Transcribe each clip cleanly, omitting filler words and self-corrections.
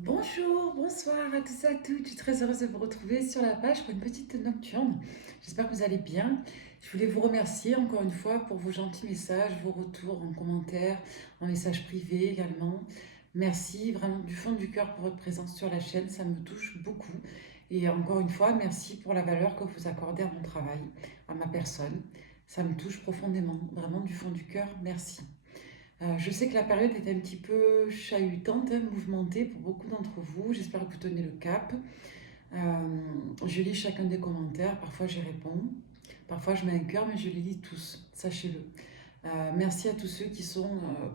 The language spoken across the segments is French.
Bonjour, bonsoir à tous et à toutes. Je suis très heureuse de vous retrouver sur la page pour une petite nocturne. J'espère que vous allez bien. Je voulais vous remercier encore une fois pour vos gentils messages, vos retours en commentaire, en message privé également. Merci vraiment du fond du cœur pour votre présence sur la chaîne, ça me touche beaucoup. Et encore une fois, merci pour la valeur que vous accordez à mon travail, à ma personne. Ça me touche profondément, vraiment du fond du cœur, merci. Je sais que la période est un petit peu chahutante, hein, mouvementée pour beaucoup d'entre vous. J'espère que vous tenez le cap. Euh, je lis chacun des commentaires, parfois j'y réponds, parfois je mets un cœur, mais je les lis tous, sachez-le. Merci à tous ceux qui sont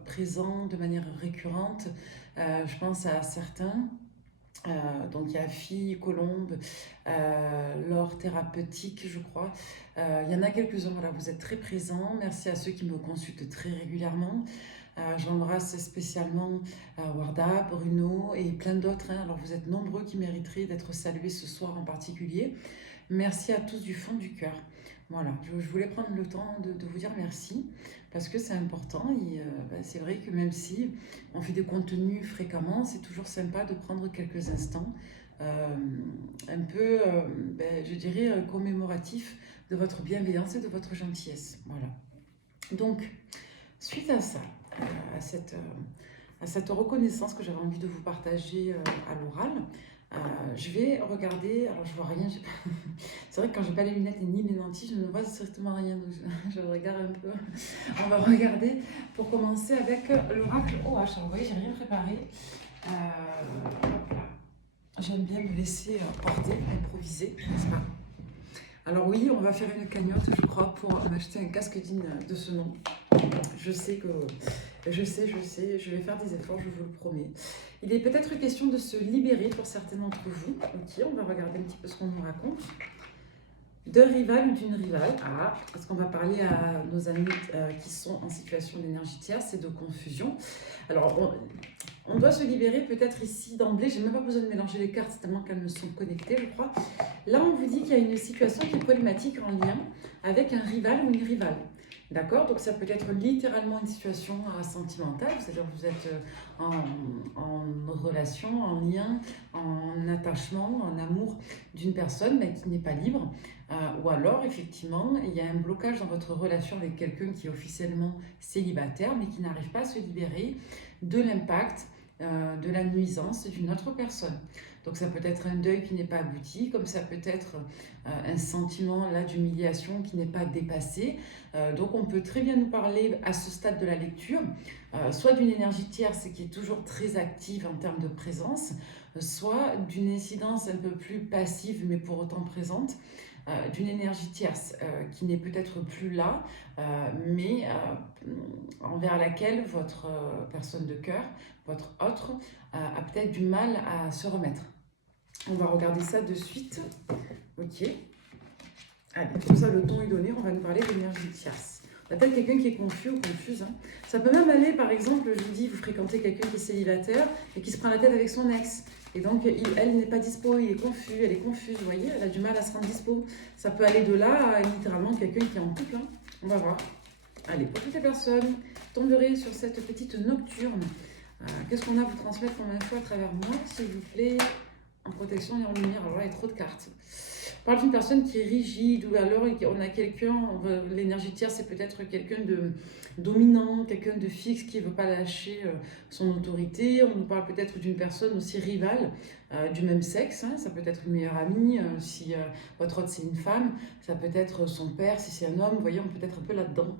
présents de manière récurrente. Je pense à certains. Donc il y a Fille, Colombe, L'Or Thérapeutique, je crois. Il y en a quelques-uns, voilà, vous êtes très présents. Merci à ceux qui me consultent très régulièrement. J'embrasse spécialement Warda, Bruno et plein d'autres, hein. Alors vous êtes nombreux qui mériteraient d'être salués ce soir en particulier. Merci à tous du fond du cœur. Voilà, je voulais prendre le temps de vous dire merci parce que c'est important et c'est vrai que même si on fait des contenus fréquemment, c'est toujours sympa de prendre quelques instants euh, un peu, je dirais, commémoratifs de votre bienveillance et de votre gentillesse. Voilà. Donc, suite à ça, à cette reconnaissance que j'avais envie de vous partager à l'oral, je vais regarder, alors je vois rien, c'est vrai que quand j'ai pas les lunettes et ni les lentilles, je ne vois strictement rien, donc je regarde un peu. On va regarder pour commencer avec l'oracle OH. Alors vous voyez, j'ai rien préparé. Hop là. J'aime bien me laisser porter, improviser, n'est-ce pas? Alors oui, on va faire une cagnotte, je crois, pour m'acheter un casque digne de ce nom. Je sais que... je vais faire des efforts, je vous le promets. Il est peut-être question de se libérer pour certains d'entre vous. Ok, on va regarder un petit peu ce qu'on nous raconte. D'un rival ou d'une rivale. Ah, parce qu'on va parler à nos amis qui sont en situation d'énergie tierce et de confusion. Alors, on doit se libérer peut-être ici d'emblée. J'ai même pas besoin de mélanger les cartes, c'est tellement qu'elles me sont connectées, je crois. Là, on vous dit qu'il y a une situation qui est problématique en lien avec un rival ou une rivale. D'accord? Donc ça peut être littéralement une situation sentimentale, c'est-à-dire que vous êtes en relation, en lien, en attachement, en amour d'une personne mais qui n'est pas libre. Ou alors, effectivement, il y a un blocage dans votre relation avec quelqu'un qui est officiellement célibataire mais qui n'arrive pas à se libérer de l'impact, de la nuisance d'une autre personne. Donc ça peut être un deuil qui n'est pas abouti, comme ça peut être un sentiment là d'humiliation qui n'est pas dépassé. Donc on peut très bien nous parler à ce stade de la lecture, soit d'une énergie tierce qui est toujours très active en termes de présence, soit d'une incidence un peu plus passive mais pour autant présente, d'une énergie tierce qui n'est peut-être plus là, mais envers laquelle votre personne de cœur, votre autre, a peut-être du mal à se remettre. On va regarder ça de suite. Ok. Allez, comme ça le ton est donné, on va nous parler d'énergie tierce. On a peut-être quelqu'un qui est confus ou confuse, hein. Ça peut même aller, par exemple, je vous dis, vous fréquentez quelqu'un qui est célibataire et qui se prend la tête avec son ex. Et donc, elle n'est pas dispo, il est confus, elle est confuse, vous voyez, elle a du mal à se rendre dispo. Ça peut aller de là à littéralement quelqu'un qui est en couple, hein. On va voir. Allez, pour toutes les personnes, tomberez sur cette petite nocturne. Qu'est-ce qu'on a à vous transmettre comme info à travers moi, s'il vous plaît, en protection et en lumière? Alors là, il y a trop de cartes. On parle d'une personne qui est rigide, ou alors on a quelqu'un, l'énergie tierce, c'est peut-être quelqu'un de dominant, quelqu'un de fixe qui ne veut pas lâcher son autorité. On nous parle peut-être d'une personne aussi rivale du même sexe, hein. Ça peut être une meilleure amie, si votre autre c'est une femme, ça peut être son père, si c'est un homme, vous voyez, on peut être un peu là-dedans.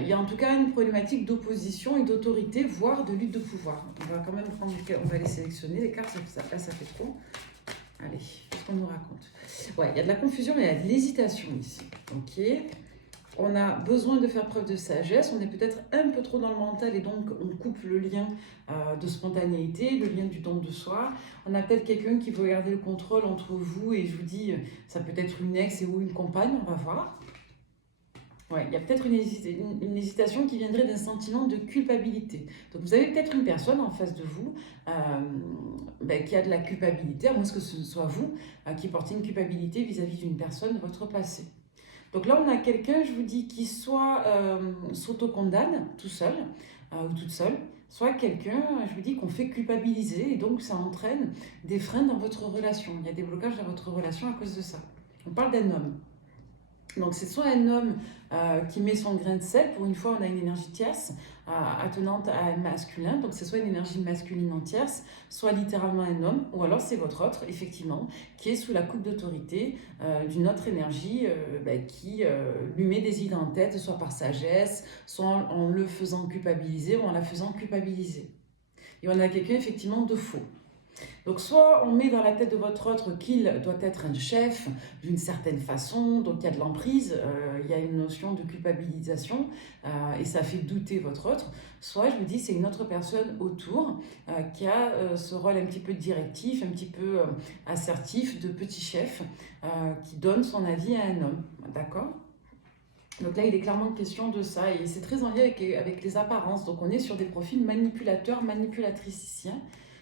Il y a en tout cas une problématique d'opposition et d'autorité, voire de lutte de pouvoir. On va quand même prendre, on va les sélectionner, les cartes, ça fait trop. Allez, qu'est-ce qu'on nous raconte? Ouais, il y a de la confusion, mais il y a de l'hésitation ici. Ok. On a besoin de faire preuve de sagesse, on est peut-être un peu trop dans le mental et donc on coupe le lien de spontanéité, le lien du don de soi. On a peut-être quelqu'un qui veut garder le contrôle entre vous et je vous dis, ça peut être une ex et ou une compagne, on va voir. Ouais, il y a peut-être une hésitation qui viendrait d'un sentiment de culpabilité. Donc vous avez peut-être une personne en face de vous qui a de la culpabilité, à moins que ce soit vous qui portez une culpabilité vis-à-vis d'une personne de votre passé. Donc là, on a quelqu'un, je vous dis, qui soit s'auto-condamne tout seul ou toute seule, soit quelqu'un, je vous dis, qu'on fait culpabiliser et donc ça entraîne des freins dans votre relation. Il y a des blocages dans votre relation à cause de ça. On parle d'un homme. Donc c'est soit un homme qui met son grain de sel, pour une fois on a une énergie tierce attenante à un masculin, donc c'est soit une énergie masculine en tierce, soit littéralement un homme, ou alors c'est votre autre, effectivement, qui est sous la coupe d'autorité d'une autre énergie qui lui met des idées en tête, soit par sagesse, soit en le faisant culpabiliser ou en la faisant culpabiliser. Et on a quelqu'un effectivement de faux. Donc soit on met dans la tête de votre autre qu'il doit être un chef d'une certaine façon, donc il y a de l'emprise, il y a une notion de culpabilisation et ça fait douter votre autre, soit je vous dis c'est une autre personne autour qui a ce rôle un petit peu directif, un petit peu assertif de petit chef qui donne son avis à un homme, d'accord ? Donc là, il est clairement question de ça et c'est très en lien avec les apparences. Donc on est sur des profils manipulateurs, manipulatrices ici, hein.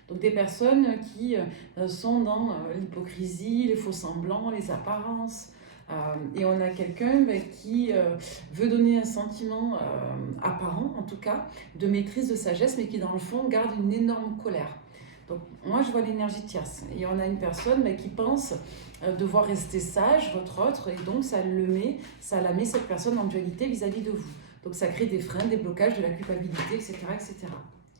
Donc des personnes qui sont dans l'hypocrisie, les faux semblants, les apparences. Et on a quelqu'un qui veut donner un sentiment apparent, en tout cas, de maîtrise, de sagesse, mais qui dans le fond garde une énorme colère. Donc moi, je vois l'énergie tierce. Et on a une personne qui pense devoir rester sage, votre autre, et donc ça la met cette personne en dualité vis-à-vis de vous. Donc ça crée des freins, des blocages, de la culpabilité, etc., etc.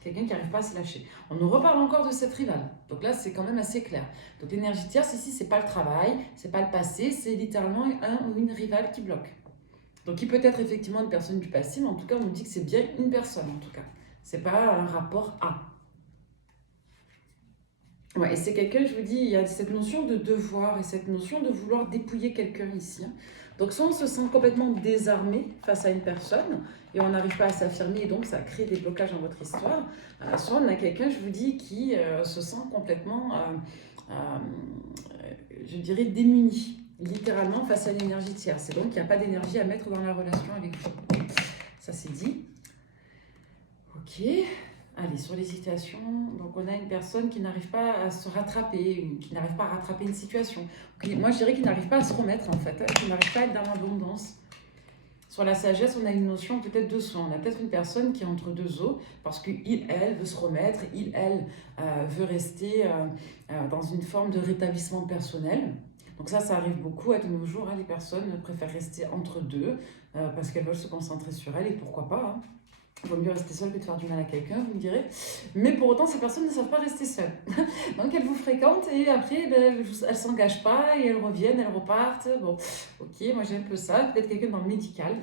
Quelqu'un qui n'arrive pas à se lâcher. On nous reparle encore de cette rivale. Donc là, c'est quand même assez clair. Donc l'énergie tierce, ici, c'est pas le travail, c'est pas le passé, c'est littéralement un ou une rivale qui bloque. Donc il peut être effectivement une personne du passé, mais en tout cas, on nous dit que c'est bien une personne, en tout cas. C'est pas un rapport à. Ouais, et c'est quelqu'un, je vous dis, il y a cette notion de devoir et cette notion de vouloir dépouiller quelqu'un ici, hein. Donc soit on se sent complètement désarmé face à une personne et on n'arrive pas à s'affirmer et donc ça crée des blocages dans votre histoire, soit on a quelqu'un, je vous dis, qui se sent complètement, je dirais, démuni, littéralement face à l'énergie tierce. Et donc il n'y a pas d'énergie à mettre dans la relation avec vous. Ça c'est dit. Ok. Allez, sur l'hésitation, donc on a une personne qui n'arrive pas à se rattraper, qui n'arrive pas à rattraper une situation. Moi, je dirais qu'il n'arrive pas à se remettre, en fait, qu'il n'arrive pas à être dans l'abondance. Sur la sagesse, on a une notion peut-être de soi. On a peut-être une personne qui est entre deux eaux, parce qu'il, elle, veut se remettre, il, elle, veut rester dans une forme de rétablissement personnel. Donc ça arrive beaucoup de nos jours, hein, les personnes préfèrent rester entre deux, parce qu'elles veulent se concentrer sur elles, et pourquoi pas, hein. Il vaut mieux rester seul que de faire du mal à quelqu'un, vous me direz. Mais pour autant, ces personnes ne savent pas rester seules. Donc elles vous fréquentent et après, elles ne s'engagent pas et elles reviennent, elles repartent. Bon, ok, moi j'ai un peu ça. Peut-être quelqu'un dans le médical.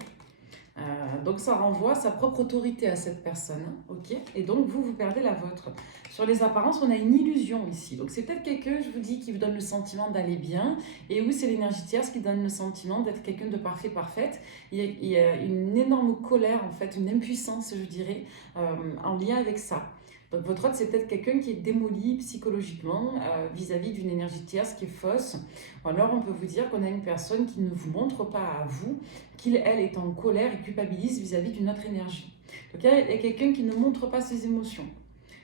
Donc ça renvoie sa propre autorité à cette personne, hein, ok. Et donc vous perdez la vôtre. Sur les apparences, on a une illusion ici. Donc c'est peut-être quelqu'un, je vous dis, qui vous donne le sentiment d'aller bien, et où c'est l'énergie tierce qui donne le sentiment d'être quelqu'un de parfait, parfaite. Il y a une énorme colère, en fait, une impuissance, je dirais, en lien avec ça. Donc votre autre, c'est peut-être quelqu'un qui est démoli psychologiquement vis-à-vis d'une énergie tierce qui est fausse. Ou alors on peut vous dire qu'on a une personne qui ne vous montre pas à vous qu'il, elle, est en colère et culpabilise vis-à-vis d'une autre énergie. Donc il y a quelqu'un qui ne montre pas ses émotions.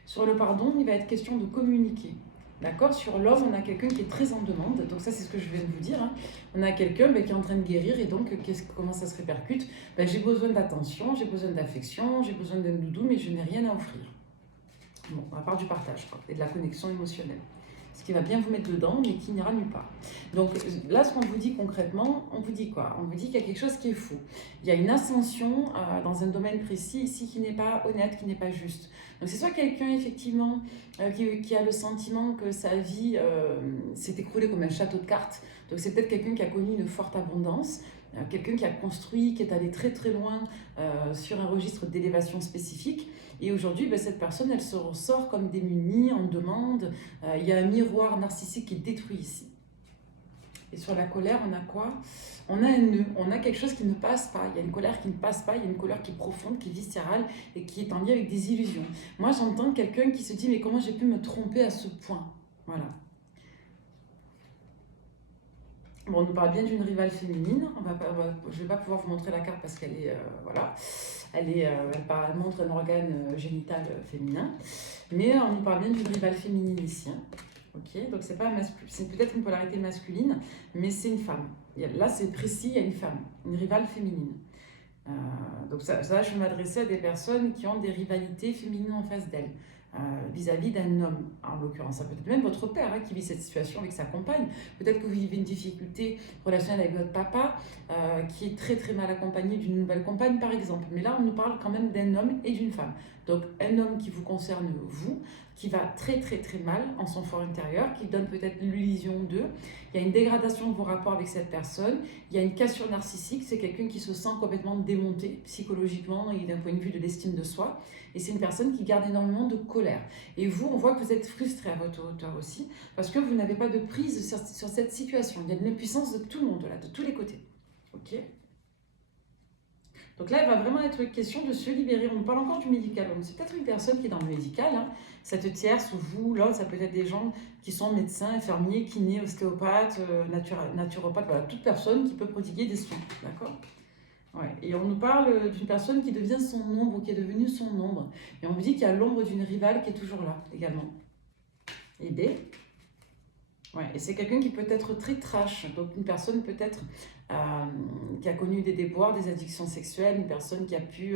Sur le pardon, il va être question de communiquer. D'accord. Sur l'homme, on a quelqu'un qui est très en demande. Donc ça, c'est ce que je viens de vous dire, hein. On a quelqu'un qui est en train de guérir et donc comment ça se répercute? J'ai besoin d'attention, j'ai besoin d'affection, j'ai besoin d'un doudou, mais je n'ai rien à offrir. Bon, à part du partage et de la connexion émotionnelle. Ce qui va bien vous mettre dedans, mais qui n'ira nulle part. Donc là, ce qu'on vous dit concrètement, on vous dit quoi? On vous dit qu'il y a quelque chose qui est faux. Il y a une ascension dans un domaine précis ici qui n'est pas honnête, qui n'est pas juste. Donc c'est soit quelqu'un effectivement qui a le sentiment que sa vie s'est écroulée comme un château de cartes. Donc c'est peut-être quelqu'un qui a connu une forte abondance, quelqu'un qui a construit, qui est allé très très loin sur un registre d'élévation spécifique. Et aujourd'hui, cette personne, elle se ressort comme démunie, en demande. Il y a un miroir narcissique qui est détruit ici. Et sur la colère, on a quoi? On a un nœud, on a quelque chose qui ne passe pas. Il y a une colère qui ne passe pas, il y a une colère qui est profonde, qui est viscérale et qui est en lien avec des illusions. Moi, j'entends quelqu'un qui se dit, mais comment j'ai pu me tromper à ce point? Voilà. Bon, on nous parle bien d'une rivale féminine. Je ne vais pas pouvoir vous montrer la carte parce qu'elle est... voilà. Elle montre un organe génital féminin. Mais on nous parle bien d'une rivale féminine ici, hein. Ok, donc c'est peut-être une polarité masculine, mais c'est une femme. Là, c'est précis, il y a une femme, une rivale féminine. Donc ça, je m'adressais à des personnes qui ont des rivalités féminines en face d'elles, vis-à-vis d'un homme, en l'occurrence. Ça peut être même votre père qui vit cette situation avec sa compagne. Peut-être que vous vivez une difficulté relationnelle avec votre papa, qui est très très mal accompagné d'une nouvelle compagne, par exemple. Mais là, on nous parle quand même d'un homme et d'une femme. Donc un homme qui vous concerne, vous, qui va très très très mal en son fort intérieur, qui donne peut-être l'illusion d'eux. Il y a une dégradation de vos rapports avec cette personne, il y a une cassure narcissique, c'est quelqu'un qui se sent complètement démonté psychologiquement et d'un point de vue de l'estime de soi. Et c'est une personne qui garde énormément de colère. Et vous, on voit que vous êtes frustré à votre hauteur aussi, parce que vous n'avez pas de prise sur cette situation. Il y a de l'impuissance de tout le monde, là, de tous les côtés. Ok ? Donc là, il va vraiment être question de se libérer. On parle encore du médical. Donc c'est peut-être une personne qui est dans le médical. Cette tierce, ou vous, l'autre, ça peut être des gens qui sont médecins, infirmiers, kinés, ostéopathes, naturopathes, voilà, toute personne qui peut prodiguer des soins. D'accord ? Ouais. Et on nous parle d'une personne qui devient son ombre, qui est devenue son ombre. Et on vous dit qu'il y a l'ombre d'une rivale qui est toujours là, également. Et B. Ouais, et c'est quelqu'un qui peut être très trash, donc une personne peut-être qui a connu des déboires, des addictions sexuelles, une personne qui a pu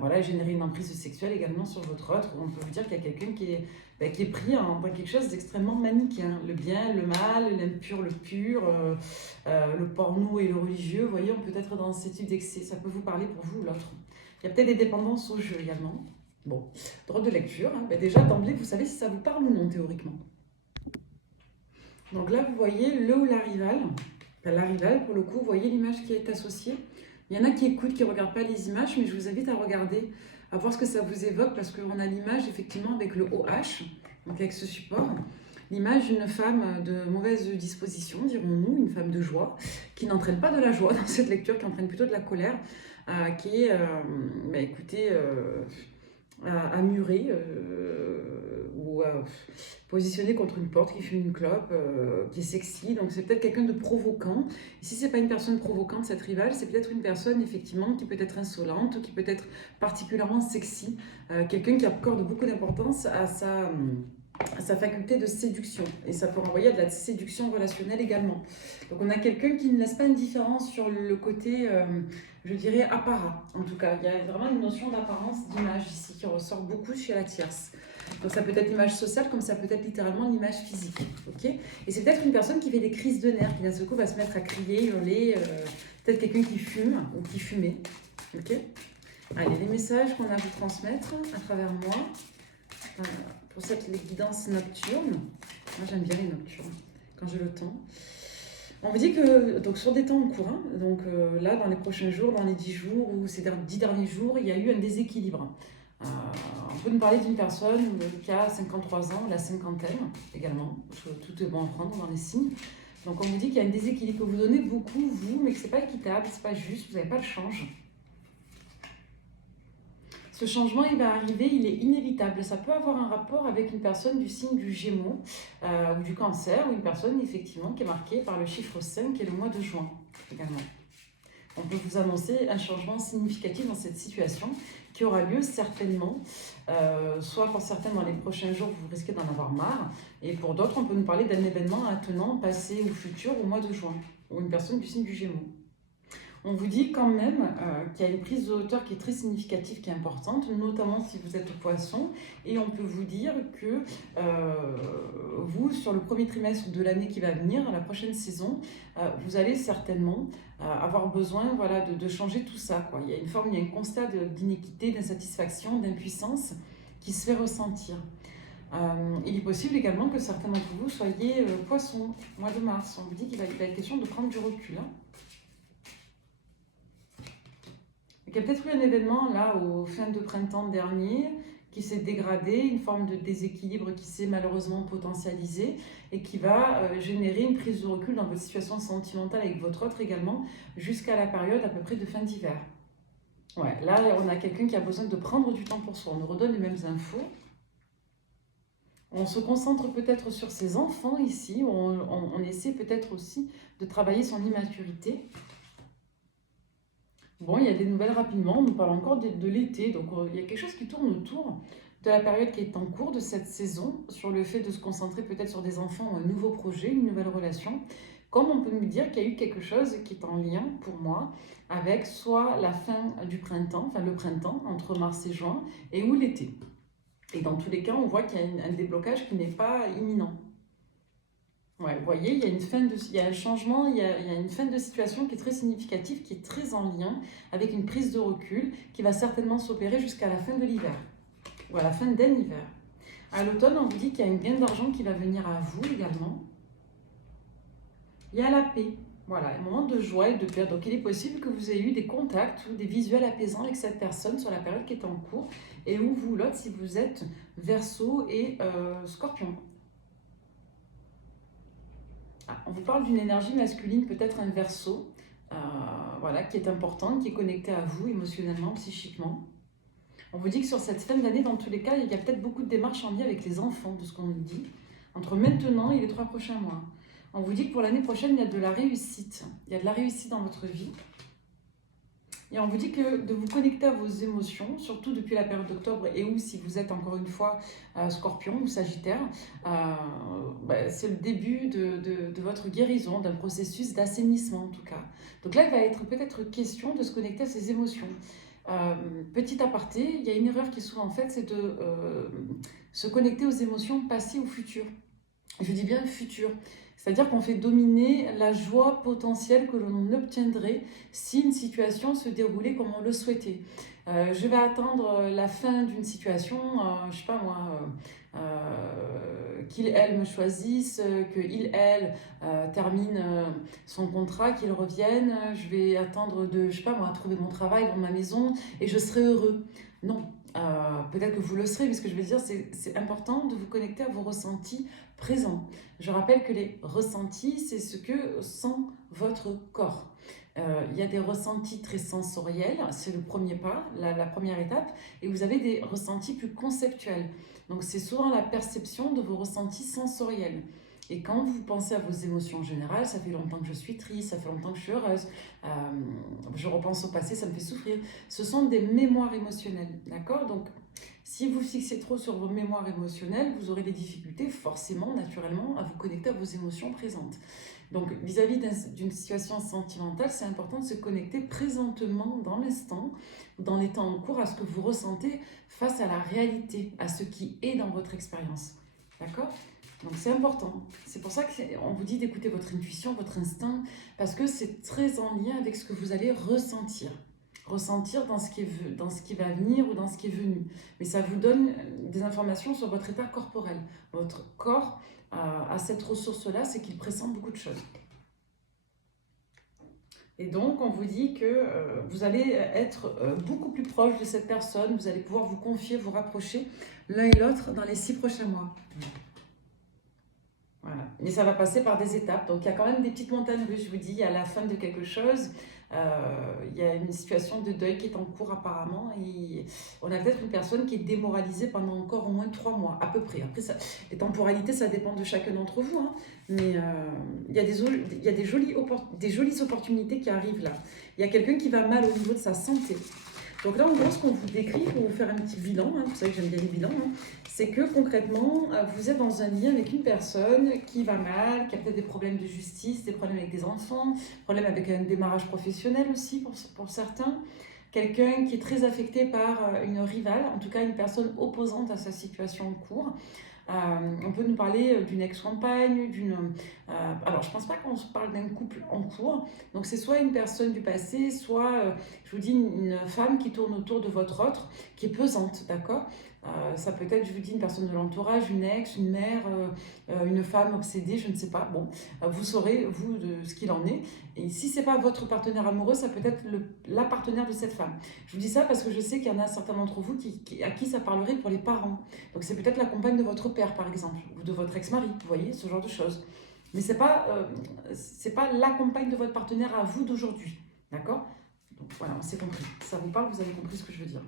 voilà, générer une emprise sexuelle également sur votre autre. On peut vous dire qu'il y a quelqu'un qui est pris dans quelque chose d'extrêmement manichéen. Le bien, le mal, l'impur, le pur, le porno et le religieux. Vous voyez, on peut être dans ce type d'excès. Ça peut vous parler pour vous ou l'autre. Il y a peut-être des dépendances au jeu également. Bon, drôle de lecture. Déjà, d'emblée, vous savez si ça vous parle ou non, théoriquement. Donc là, vous voyez le ou la rivale. Enfin, la rivale, pour le coup, vous voyez l'image qui est associée. Il y en a qui écoutent, qui ne regardent pas les images, mais je vous invite à regarder, à voir ce que ça vous évoque, parce qu'on a l'image, effectivement, avec le OH, donc avec ce support. L'image d'une femme de mauvaise disposition, dirons-nous, une femme de joie, qui n'entraîne pas de la joie dans cette lecture, qui entraîne plutôt de la colère, qui est, écoutez, amurée ou positionnée contre une porte, qui fume une clope, qui est sexy. Donc c'est peut-être quelqu'un de provoquant. Et si c'est pas une personne provocante, cette rivale, c'est peut-être une personne effectivement qui peut être insolente, qui peut être particulièrement sexy, quelqu'un qui accorde beaucoup d'importance à sa faculté de séduction. Et ça peut renvoyer à de la séduction relationnelle également. Donc on a quelqu'un qui ne laisse pas indifférent sur le côté, je dirais, apparat. En tout cas, il y a vraiment une notion d'apparence, d'image ici qui ressort beaucoup chez la tierce. Donc ça peut être l'image sociale comme ça peut être littéralement l'image physique. Okay, et c'est peut-être une personne qui fait des crises de nerfs, qui d'un seul coup va se mettre à crier, hurler, peut-être quelqu'un qui fume ou qui fumait. Okay, allez, les messages qu'on a à vous transmettre à travers moi. Pour cette guidance nocturne. Moi j'aime bien les nocturnes quand j'ai le temps. On vous dit que donc sur des temps en cours, donc là dans les prochains jours, dans les 10 jours ou ces 10 derniers jours, il y a eu un déséquilibre. On peut nous parler d'une personne qui a 53 ans, la cinquantaine également, parce que tout est bon à prendre dans les signes. Donc on vous dit qu'il y a un déséquilibre, que vous donnez beaucoup vous, mais que c'est pas équitable, c'est pas juste, vous n'avez pas le change. Ce changement, il va arriver, il est inévitable. Ça peut avoir un rapport avec une personne du signe du Gémeaux ou du Cancer, ou une personne effectivement qui est marquée par le chiffre 5 qui est le mois de juin également. On peut vous annoncer un changement significatif dans cette situation qui aura lieu certainement, soit pour certains dans les prochains jours, vous risquez d'en avoir marre, et pour d'autres, on peut nous parler d'un événement attenant, passé ou futur au mois de juin, ou une personne du signe du Gémeaux. On vous dit quand même qu'il y a une prise de hauteur qui est très significative, qui est importante, notamment si vous êtes poisson. Et on peut vous dire que vous, sur le premier trimestre de l'année qui va venir, la prochaine saison, vous allez certainement avoir besoin de changer tout ça, quoi. Il y a un constat d'inéquité, d'insatisfaction, d'impuissance qui se fait ressentir. Il est possible également que certains d'entre vous soyez poisson, mois de mars. On vous dit qu'il va être question de prendre du recul. Il y a peut-être eu un événement là au fin de printemps dernier qui s'est dégradé, une forme de déséquilibre qui s'est malheureusement potentialisé et qui va générer une prise de recul dans votre situation sentimentale avec votre autre également jusqu'à la période à peu près de fin d'hiver. Ouais, là on a quelqu'un qui a besoin de prendre du temps pour soi, on nous redonne les mêmes infos. On se concentre peut-être sur ses enfants ici, on essaie peut-être aussi de travailler son immaturité. Bon, il y a des nouvelles rapidement, on nous parle encore de l'été, donc il y a quelque chose qui tourne autour de la période qui est en cours de cette saison, sur le fait de se concentrer peut-être sur des enfants ou un nouveau projet, une nouvelle relation, Comme on peut me dire qu'il y a eu quelque chose qui est en lien pour moi avec soit la fin du printemps, enfin le printemps, entre mars et juin, et ou l'été. Et dans tous les cas, on voit qu'il y a un déblocage qui n'est pas imminent. Ouais, vous voyez, il y a un changement, il y a une fin de situation qui est très significative, qui est très en lien avec une prise de recul qui va certainement s'opérer jusqu'à la fin de l'hiver ou à la fin d'un hiver. À l'automne, on vous dit qu'il y a un gain d'argent qui va venir à vous également. Il y a la paix. Voilà, un moment de joie et de paix. Donc, il est possible que vous ayez eu des contacts ou des visuels apaisants avec cette personne sur la période qui est en cours et ou vous, l'autre, si vous êtes Verseau et Scorpion. Ah, on vous parle d'une énergie masculine, peut-être un Verseau, voilà, qui est importante, qui est connectée à vous émotionnellement, psychiquement. On vous dit que sur cette fin d'année, dans tous les cas, il y a peut-être beaucoup de démarches en lien avec les enfants, de ce qu'on nous dit, entre maintenant et les 3 prochains mois. On vous dit que pour l'année prochaine, il y a de la réussite. Il y a de la réussite dans votre vie. Et on vous dit que de vous connecter à vos émotions, surtout depuis la période d'octobre, et ou si vous êtes encore une fois Scorpion ou Sagittaire, c'est le début de votre guérison, d'un processus d'assainissement en tout cas. Donc là, il va être peut-être question de se connecter à ses émotions. Petit aparté, il y a une erreur qui est souvent faite, c'est de se connecter aux émotions passées ou futures. Je dis bien futur, c'est-à-dire qu'on fait dominer la joie potentielle que l'on obtiendrait si une situation se déroulait comme on le souhaitait. Je vais attendre la fin d'une situation, je sais pas moi, qu'il, elle me choisisse, qu'il, elle termine son contrat, qu'il revienne, je vais attendre de, je sais pas moi, trouver mon travail dans ma maison et je serai heureux. Non, peut-être que vous le serez, mais ce que je veux dire, c'est important de vous connecter à vos ressentis présents. Je rappelle que les ressentis, c'est ce que sent votre corps. Il y a des ressentis très sensoriels, c'est le premier pas, la première étape, et vous avez des ressentis plus conceptuels. Donc c'est souvent la perception de vos ressentis sensoriels. Et quand vous pensez à vos émotions générales, ça fait longtemps que je suis triste, ça fait longtemps que je suis heureuse, je repense au passé, ça me fait souffrir. Ce sont des mémoires émotionnelles, d'accord? Donc si vous fixez trop sur vos mémoires émotionnelles, vous aurez des difficultés forcément, naturellement, à vous connecter à vos émotions présentes. Donc vis-à-vis d'une situation sentimentale, c'est important de se connecter présentement dans l'instant, dans les temps en cours, à ce que vous ressentez face à la réalité, à ce qui est dans votre expérience. D'accord? Donc c'est important. C'est pour ça qu'on vous dit d'écouter votre intuition, votre instinct, parce que c'est très en lien avec ce que vous allez ressentir. Ressentir dans ce qui va venir ou dans ce qui est venu. Mais ça vous donne des informations sur votre état corporel. Votre corps a cette ressource-là, c'est qu'il pressent beaucoup de choses. Et donc, on vous dit que vous allez être beaucoup plus proche de cette personne, vous allez pouvoir vous confier, vous rapprocher l'un et l'autre dans les 6 prochains mois. Voilà. Mais ça va passer par des étapes. Donc, il y a quand même des petites montagnes russes, je vous dis, à la fin de quelque chose. Il y a une situation de deuil qui est en cours apparemment. Et on a peut-être une personne qui est démoralisée pendant encore au moins 3 mois, à peu près. Après, les temporalités, ça dépend de chacun d'entre vous. Hein. Mais il y a des jolies opportunités qui arrivent là. Il y a quelqu'un qui va mal au niveau de sa santé. Donc là, en gros, ce qu'on vous décrit, pour vous faire un petit bilan, hein, vous savez que j'aime bien les bilans, hein, c'est que concrètement, vous êtes dans un lien avec une personne qui va mal, qui a peut-être des problèmes de justice, des problèmes avec des enfants, problèmes avec un démarrage professionnel aussi pour certains. Quelqu'un qui est très affecté par une rivale, en tout cas une personne opposante à sa situation en cours. On peut nous parler d'une ex-compagne, alors, je ne pense pas qu'on se parle d'un couple en cours. Donc, c'est soit une personne du passé, soit, je vous dis, une femme qui tourne autour de votre autre, qui est pesante, d'accord? Ça peut être, je vous dis, une personne de l'entourage, une ex, une mère, une femme obsédée, je ne sais pas. Bon, vous saurez, vous, de ce qu'il en est. Et si ce n'est pas votre partenaire amoureux, ça peut être la partenaire de cette femme. Je vous dis ça parce que je sais qu'il y en a certains d'entre vous à qui ça parlerait pour les parents. Donc, c'est peut-être la compagne de votre père, par exemple, ou de votre ex-mari, vous voyez, ce genre de choses. Mais ce n'est pas la compagne de votre partenaire à vous d'aujourd'hui. D'accord? Donc voilà, c'est compris. Si ça vous parle, vous avez compris ce que je veux dire.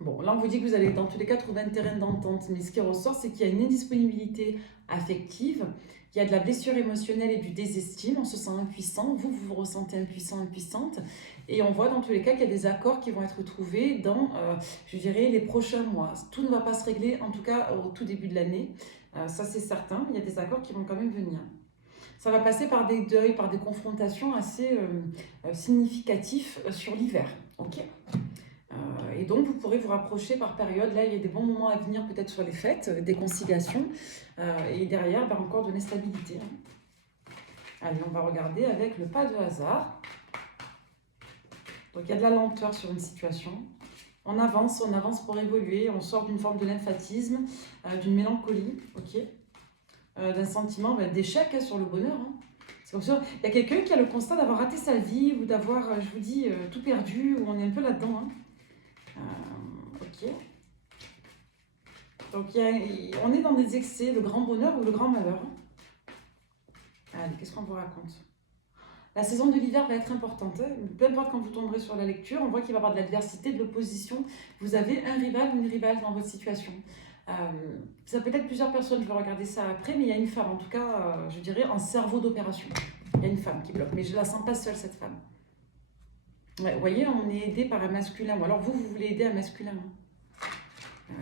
Bon, là, on vous dit que vous allez dans tous les cas trouver un terrain d'entente. Mais ce qui ressort, c'est qu'il y a une indisponibilité affective, il y a de la blessure émotionnelle et du désestime. On se sent impuissant. Vous vous ressentez impuissant, impuissante. Et on voit dans tous les cas qu'il y a des accords qui vont être trouvés dans, je dirais, les prochains mois. Tout ne va pas se régler, en tout cas au tout début de l'année. Ça, c'est certain. Il y a des accords qui vont quand même venir. Ça va passer par des deuils, par des confrontations assez significatifs sur l'hiver. Ok. Et donc, vous pourrez vous rapprocher par période. Là, il y a des bons moments à venir, peut-être sur les fêtes, des conciliations. Et derrière, encore de l'instabilité. Allez, on va regarder avec le pas de hasard. Donc, il y a de la lenteur sur une situation. On avance pour évoluer. On sort d'une forme de lymphatisme, d'une mélancolie, ok, d'un sentiment d'échec sur le bonheur. C'est comme ça. Il y a quelqu'un qui a le constat d'avoir raté sa vie ou d'avoir, je vous dis, tout perdu, ou on est un peu là-dedans. Ok. Donc, on est dans des excès, le grand bonheur ou le grand malheur. Allez, qu'est-ce qu'on vous raconte? La saison de l'hiver va être importante. Peu importe quand vous tomberez sur la lecture, on voit qu'il va y avoir de l'adversité, de l'opposition. Vous avez un rival ou une rivale dans votre situation. Ça peut être plusieurs personnes, je vais regarder ça après, mais il y a une femme, en tout cas, je dirais, en cerveau d'opération. Il y a une femme qui bloque, mais je ne la sens pas seule, cette femme. Ouais, vous voyez, on est aidé par un masculin. Ou alors vous voulez aider un masculin. Ouais.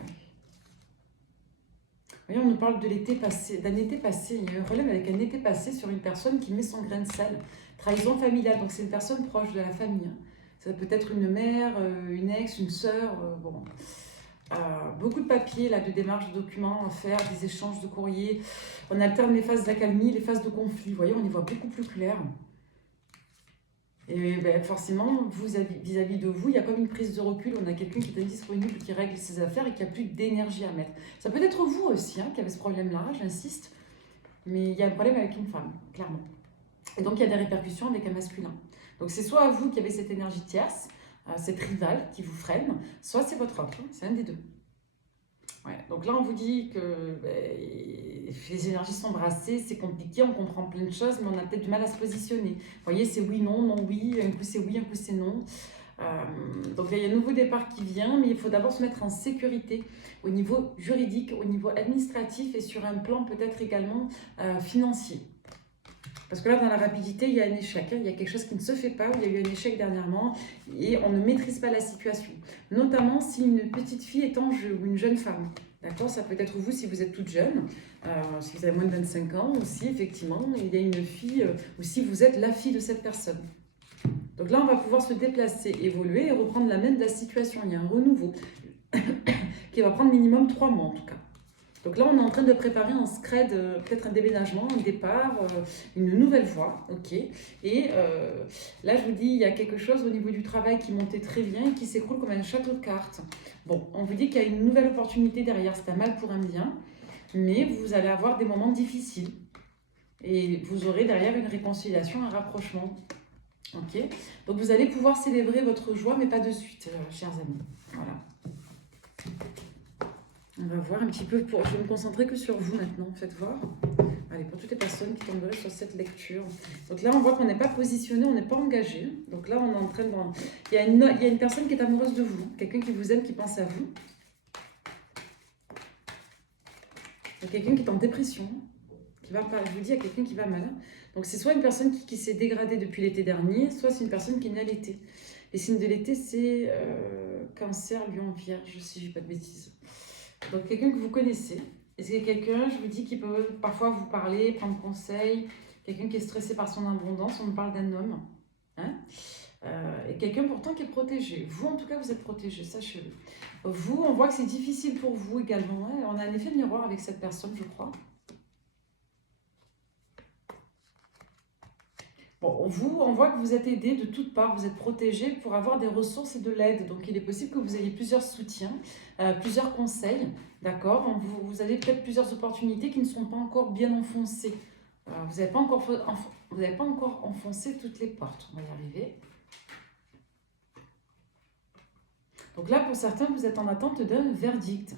Vous voyez, on nous parle de l'été passé, d'un été passé. Il y a un problème avec un été passé sur une personne qui met son grain de sel. Trahison familiale, donc c'est une personne proche de la famille. Ça peut être une mère, une ex, une sœur, bon. Beaucoup de papiers, là, de démarches, de documents à faire, des échanges de courriers. On alterne les phases d'accalmie, les phases de conflit. Vous voyez, on y voit beaucoup plus clair. Et forcément, vis-à-vis de vous, il y a comme une prise de recul. On a quelqu'un qui est indisponible, qui règle ses affaires et qui n'a plus d'énergie à mettre. Ça peut être vous aussi qui avez ce problème-là, j'insiste. Mais il y a un problème avec une femme, clairement. Et donc, il y a des répercussions avec un masculin. Donc, c'est soit vous qui avez cette énergie tierce, cette rivale qui vous freine, soit c'est votre autre, c'est un des deux. Ouais. Donc là, on vous dit que les énergies sont brassées, c'est compliqué, on comprend plein de choses, mais on a peut-être du mal à se positionner. Vous voyez, c'est oui, non, non, oui, un coup c'est oui, un coup c'est non. Donc là, il y a un nouveau départ qui vient, mais il faut d'abord se mettre en sécurité au niveau juridique, au niveau administratif et sur un plan peut-être également financier. Parce que là, dans la rapidité, il y a un échec. Il y a quelque chose qui ne se fait pas, où il y a eu un échec dernièrement et on ne maîtrise pas la situation. Notamment si une petite fille est en jeu ou une jeune femme. D'accord? Ça peut être vous si vous êtes toute jeune, si vous avez moins de 25 ans, ou si effectivement il y a une fille, ou si vous êtes la fille de cette personne. Donc là, on va pouvoir se déplacer, évoluer et reprendre la main de la situation. Il y a un renouveau qui va prendre minimum 3 mois en tout cas. Donc là, on est en train de préparer un scred, peut-être un déménagement, un départ, une nouvelle voie, ok. Et là, je vous dis, il y a quelque chose au niveau du travail qui montait très bien et qui s'écroule comme un château de cartes. Bon, on vous dit qu'il y a une nouvelle opportunité derrière, c'est un mal pour un bien, mais vous allez avoir des moments difficiles. Et vous aurez derrière une réconciliation, un rapprochement. Ok. Donc vous allez pouvoir célébrer votre joie, mais pas de suite, chers amis. Voilà. On va voir un petit peu, je vais me concentrer que sur vous maintenant, faites voir. Allez, pour toutes les personnes qui tomberaient sur cette lecture. Donc là, on voit qu'on n'est pas positionné, on n'est pas engagé. Donc là, on est en train de... Il y a une personne qui est amoureuse de vous, quelqu'un qui vous aime, qui pense à vous. Il y a quelqu'un qui est en dépression, qui va pas, je vous dis, il y a quelqu'un qui va mal. Donc c'est soit une personne qui s'est dégradée depuis l'été dernier, soit c'est une personne qui est née à l'été. Les signes de l'été, c'est Cancer, Lion, Vierge, si je dis pas de bêtises. Donc quelqu'un que vous connaissez, et c'est quelqu'un, je vous dis, qui peut parfois vous parler, prendre conseil, quelqu'un qui est stressé par son abondance, on me parle d'un homme, et quelqu'un pourtant qui est protégé. Vous, en tout cas, vous êtes protégé, sachez-le. Vous, on voit que c'est difficile pour vous également, on a un effet miroir avec cette personne, je crois. Bon, on voit que vous êtes aidé de toutes parts, vous êtes protégé pour avoir des ressources et de l'aide. Donc, il est possible que vous ayez plusieurs soutiens, plusieurs conseils, d'accord? Vous avez peut-être plusieurs opportunités qui ne sont pas encore bien enfoncées. Vous n'avez pas encore enfoncé toutes les portes. On va y arriver. Donc là, pour certains, vous êtes en attente d'un verdict.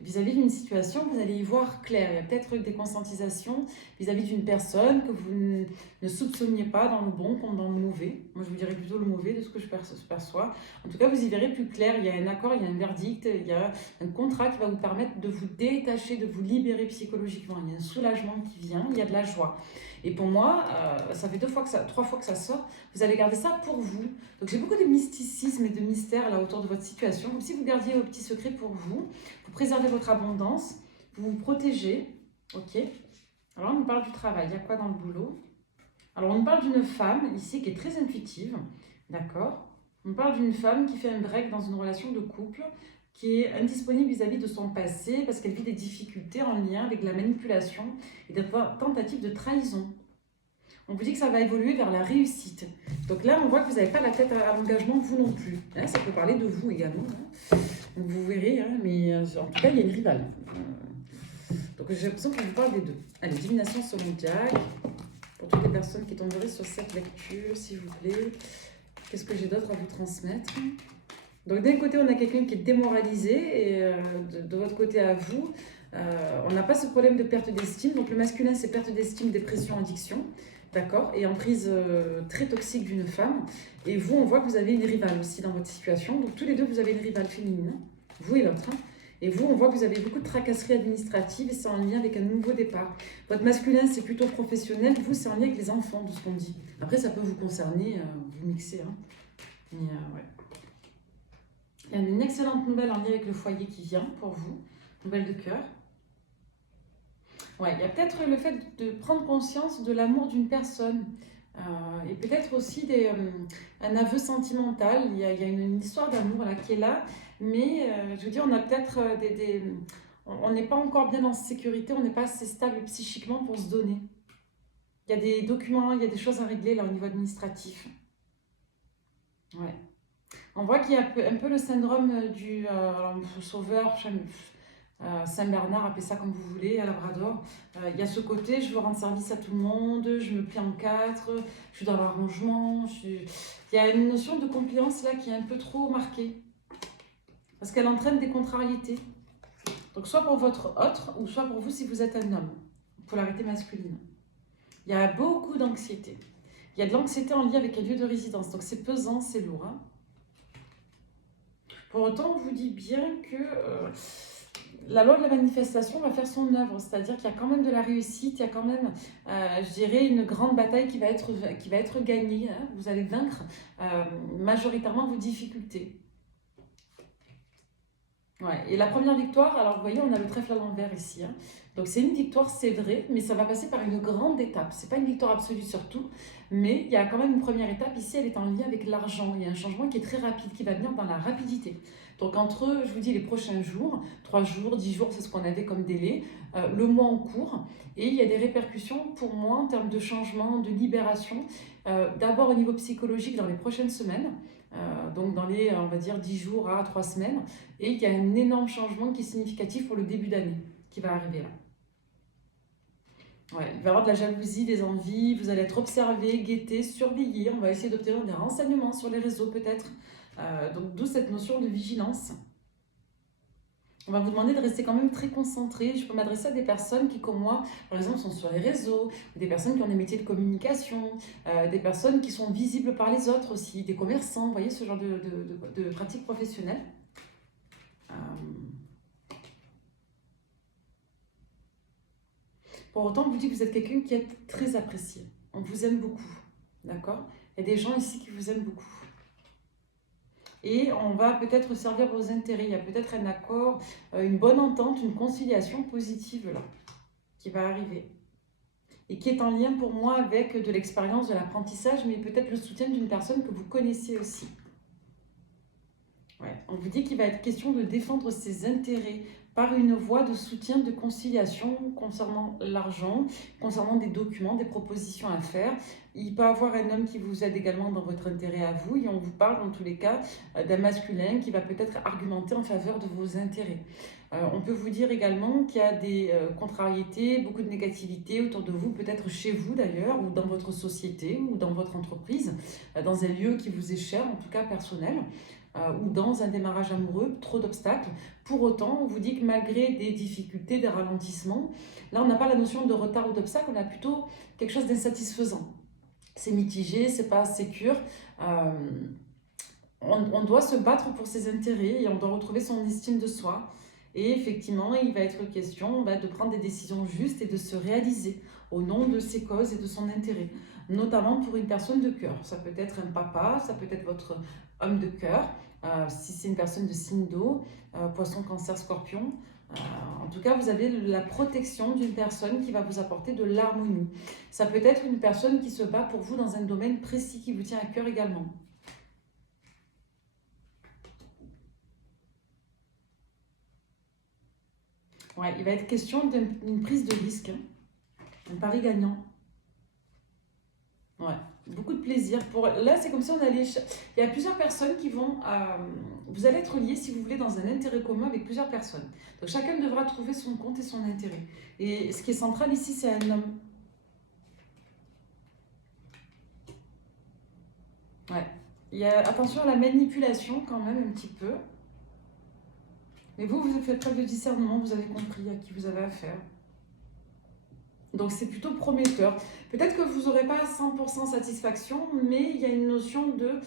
Vis-à-vis d'une situation, vous allez y voir clair. Il y a peut-être des conscientisations vis-à-vis d'une personne que vous ne soupçonniez pas dans le bon comme dans le mauvais. Moi, je vous dirais plutôt le mauvais de ce que je perçois. En tout cas, vous y verrez plus clair. Il y a un accord, il y a un verdict, il y a un contrat qui va vous permettre de vous détacher, de vous libérer psychologiquement. Il y a un soulagement qui vient, il y a de la joie. Et pour moi, ça fait 3 fois que ça sort, vous allez garder ça pour vous. Donc j'ai beaucoup de mysticisme et de mystère là autour de votre situation, comme si vous gardiez vos petits secrets pour vous, vous préservez votre abondance, vous vous protégez, ok. Alors, on nous parle du travail. Il y a quoi dans le boulot? Alors, on nous parle d'une femme ici qui est très intuitive, d'accord? On nous parle d'une femme qui fait un break dans une relation de couple, qui est indisponible vis-à-vis de son passé parce qu'elle vit des difficultés en lien avec la manipulation et des tentatives de trahison. On vous dit que ça va évoluer vers la réussite. Donc là, on voit que vous n'avez pas la tête à l'engagement, vous non plus. Hein, ça peut parler de vous également. Hein. Donc vous verrez, hein, mais en tout cas, il y a une rivale. Donc j'ai l'impression qu'on vous parle des deux. Allez, divination selon Jack. Pour toutes les personnes qui tomberaient sur cette lecture, s'il vous plaît. Qu'est-ce que j'ai d'autre à vous transmettre? Donc d'un côté, on a quelqu'un qui est démoralisé et de votre côté à vous, on n'a pas ce problème de perte d'estime. Donc le masculin, c'est perte d'estime, dépression, addiction. D'accord? Et emprise très toxique d'une femme. Et vous, on voit que vous avez une rivale aussi dans votre situation. Donc tous les deux, vous avez une rivale féminine. Vous et l'autre. Hein. Et vous, on voit que vous avez beaucoup de tracasseries administratives et c'est en lien avec un nouveau départ. Votre masculin, c'est plutôt professionnel. Vous, c'est en lien avec les enfants, de ce qu'on dit. Après, ça peut vous concerner, vous mixez. Hein. Mais ouais. Il y a une excellente nouvelle en lien avec le foyer qui vient pour vous. Nouvelle de cœur. Ouais, il y a peut-être le fait de prendre conscience de l'amour d'une personne. Et peut-être aussi un aveu sentimental. Il y a une histoire d'amour là, qui est là. Mais je veux dire, on a peut-être on n'est pas encore bien en sécurité, on n'est pas assez stable psychiquement pour se donner. Il y a des documents, il y a des choses à régler là au niveau administratif. Ouais. On voit qu'il y a un peu le syndrome du sauveur, Saint-Bernard, appelez ça comme vous voulez, à Labrador. Il y a ce côté, je veux rendre service à tout le monde, je me plie en quatre, je suis dans l'arrangement. Il y a une notion de compliance là qui est un peu trop marquée. Parce qu'elle entraîne des contrariétés. Donc soit pour votre autre, ou soit pour vous si vous êtes un homme. Polarité masculine. Il y a beaucoup d'anxiété. Il y a de l'anxiété en lien avec un lieu de résidence. Donc c'est pesant, c'est lourd. Hein. Pour autant, on vous dit bien que la loi de la manifestation va faire son œuvre. C'est-à-dire qu'il y a quand même de la réussite, il y a quand même, je dirais, une grande bataille qui va être gagnée. Hein. Vous allez vaincre majoritairement vos difficultés. Ouais. Et la première victoire, alors vous voyez, on a le trèfle à l'envers ici. Hein. Donc c'est une victoire, c'est vrai, mais ça va passer par une grande étape. C'est pas une victoire absolue sur tout, mais il y a quand même une première étape. Ici, elle est en lien avec l'argent. Il y a un changement qui est très rapide, qui va venir dans la rapidité. Donc entre, je vous dis, les prochains jours, 3 jours, 10 jours, c'est ce qu'on avait comme délai, le mois en cours. Et il y a des répercussions pour moi en termes de changement, de libération. D'abord au niveau psychologique dans les prochaines semaines. Donc dans les, on va dire, 10 jours à 3 semaines. Et il y a un énorme changement qui est significatif pour le début d'année qui va arriver là. Ouais, il va y avoir de la jalousie, des envies, vous allez être observé, guetté, surveillé. On va essayer d'obtenir des renseignements sur les réseaux peut-être. Donc d'où cette notion de vigilance. On va vous demander de rester quand même très concentré. Je peux m'adresser à des personnes qui, comme moi, par exemple, sont sur les réseaux, des personnes qui ont des métiers de communication, des personnes qui sont visibles par les autres aussi, des commerçants, vous voyez, ce genre de pratiques professionnelles. Pour autant, on vous dit que vous êtes quelqu'un qui est très apprécié. On vous aime beaucoup, d'accord? Il y a des gens ici qui vous aiment beaucoup. Et on va peut-être servir vos intérêts. Il y a peut-être un accord, une bonne entente, une conciliation positive là, qui va arriver. Et qui est en lien pour moi avec de l'expérience, de l'apprentissage, mais peut-être le soutien d'une personne que vous connaissez aussi. Ouais. On vous dit qu'il va être question de défendre ses intérêts par une voie de soutien, de conciliation concernant l'argent, concernant des documents, des propositions à faire. Il peut y avoir un homme qui vous aide également dans votre intérêt à vous et on vous parle dans tous les cas d'un masculin qui va peut-être argumenter en faveur de vos intérêts. On peut vous dire également qu'il y a des contrariétés, beaucoup de négativité autour de vous, peut-être chez vous d'ailleurs, ou dans votre société, ou dans votre entreprise, dans un lieu qui vous est cher, en tout cas personnel. Ou dans un démarrage amoureux, trop d'obstacles. Pour autant, on vous dit que malgré des difficultés, des ralentissements, là on n'a pas la notion de retard ou d'obstacle, on a plutôt quelque chose d'insatisfaisant. C'est mitigé, c'est pas sécure. On doit se battre pour ses intérêts et on doit retrouver son estime de soi. Et effectivement, il va être question de prendre des décisions justes et de se réaliser au nom de ses causes et de son intérêt, notamment pour une personne de cœur. Ça peut être un papa, ça peut être votre homme de cœur, si c'est une personne de signe d'eau, poisson, cancer, scorpion. En tout tout cas, vous avez la protection d'une personne qui va vous apporter de l'harmonie. Ça peut être une personne qui se bat pour vous dans un domaine précis qui vous tient à cœur également. Ouais, il va être question d'une prise de risque, hein, un pari gagnant. Ouais, beaucoup de plaisir. Là, c'est comme si on allait... Il y a plusieurs personnes qui vont... Vous allez être liés, si vous voulez, dans un intérêt commun avec plusieurs personnes. Donc, chacun devra trouver son compte et son intérêt. Et ce qui est central ici, c'est un homme. Ouais. Il y a, attention à la manipulation quand même, un petit peu. Mais vous faites preuve de discernement, vous avez compris à qui vous avez affaire. Donc c'est plutôt prometteur. Peut-être que vous n'aurez pas 100% satisfaction, mais il y a une notion de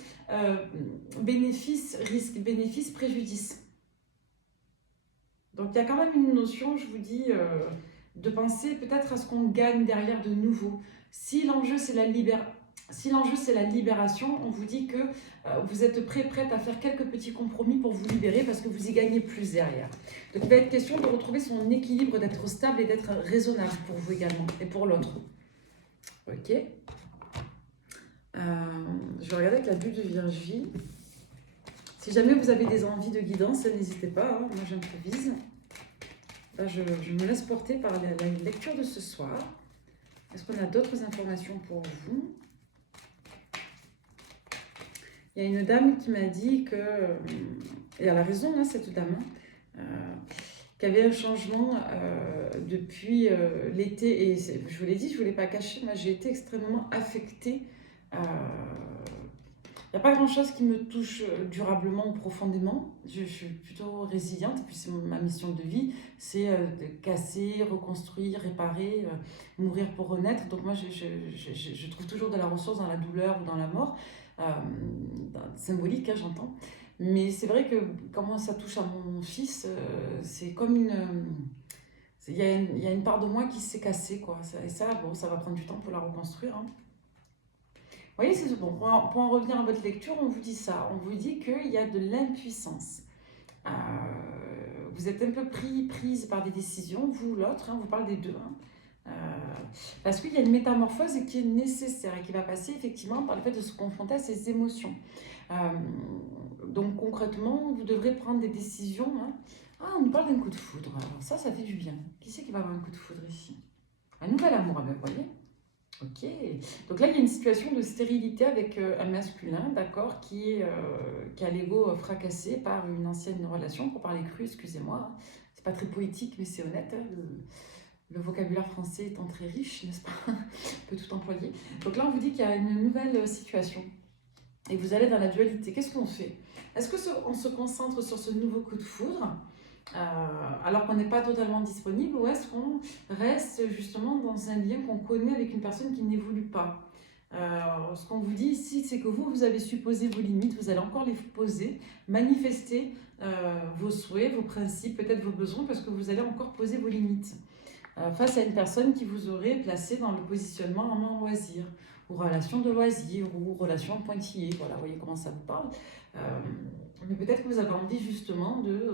bénéfice, risque, bénéfice, préjudice. Donc il y a quand même une notion, je vous dis, de penser peut-être à ce qu'on gagne derrière de nouveau. Si l'enjeu c'est la libération, on vous dit que vous êtes prête à faire quelques petits compromis pour vous libérer parce que vous y gagnez plus derrière. Donc il va être question de retrouver son équilibre, d'être stable et d'être raisonnable pour vous également et pour l'autre. Ok. Je vais regarder avec la bulle de Vierge. Si jamais vous avez des envies de guidance, n'hésitez pas, hein, moi j'improvise. Là, je me laisse porter par la lecture de ce soir. Est-ce qu'on a d'autres informations pour vous? Il y a une dame qui m'a dit que, et elle a raison, hein, cette dame, qu'il y avait un changement depuis l'été. Et je vous l'ai dit, je ne vous l'ai pas caché, moi j'ai été extrêmement affectée. Il n'y a pas grand-chose qui me touche durablement ou profondément. Je suis plutôt résiliente, et puis c'est ma mission de vie, c'est de casser, reconstruire, réparer, mourir pour renaître. Donc moi, je trouve toujours de la ressource dans la douleur ou dans la mort, symbolique, hein, j'entends. Mais c'est vrai que comment ça touche à mon fils, c'est comme une... Il y a une part de moi qui s'est cassée, quoi. Et ça, bon, ça va prendre du temps pour la reconstruire, hein. Vous voyez, c'est bon. Pour en revenir à votre lecture, on vous dit ça. On vous dit qu'il y a de l'impuissance. Vous êtes un peu prise par des décisions, vous ou l'autre, hein, on vous parle des deux. Hein. Parce qu'il y a une métamorphose qui est nécessaire et qui va passer effectivement par le fait de se confronter à ses émotions. Donc concrètement, vous devrez prendre des décisions. Hein. Ah, on nous parle d'un coup de foudre. Alors ça fait du bien. Qui c'est qui va avoir un coup de foudre ici? Un nouvel amour, vous voyez? Ok, donc là il y a une situation de stérilité avec un masculin, d'accord, qui a l'ego fracassé par une ancienne relation, pour parler cru, excusez-moi, hein. C'est pas très poétique mais c'est honnête, hein, le vocabulaire français étant très riche, n'est-ce pas? On peut tout employer. Donc là on vous dit qu'il y a une nouvelle situation et vous allez dans la dualité. Qu'est-ce qu'on fait? Est-ce qu'on se concentre sur ce nouveau coup de foudre alors qu'on n'est pas totalement disponible, ou est-ce qu'on reste justement dans un lien qu'on connaît avec une personne qui n'évolue pas? Ce qu'on vous dit ici, c'est que vous avez su poser vos limites, vous allez encore les poser, manifester vos souhaits, vos principes, peut-être vos besoins, parce que vous allez encore poser vos limites face à une personne qui vous aurait placé dans le positionnement en loisir, ou relation de loisir, ou relation pointillée. Voilà, vous voyez comment ça vous parle. Mais peut-être que vous avez envie justement de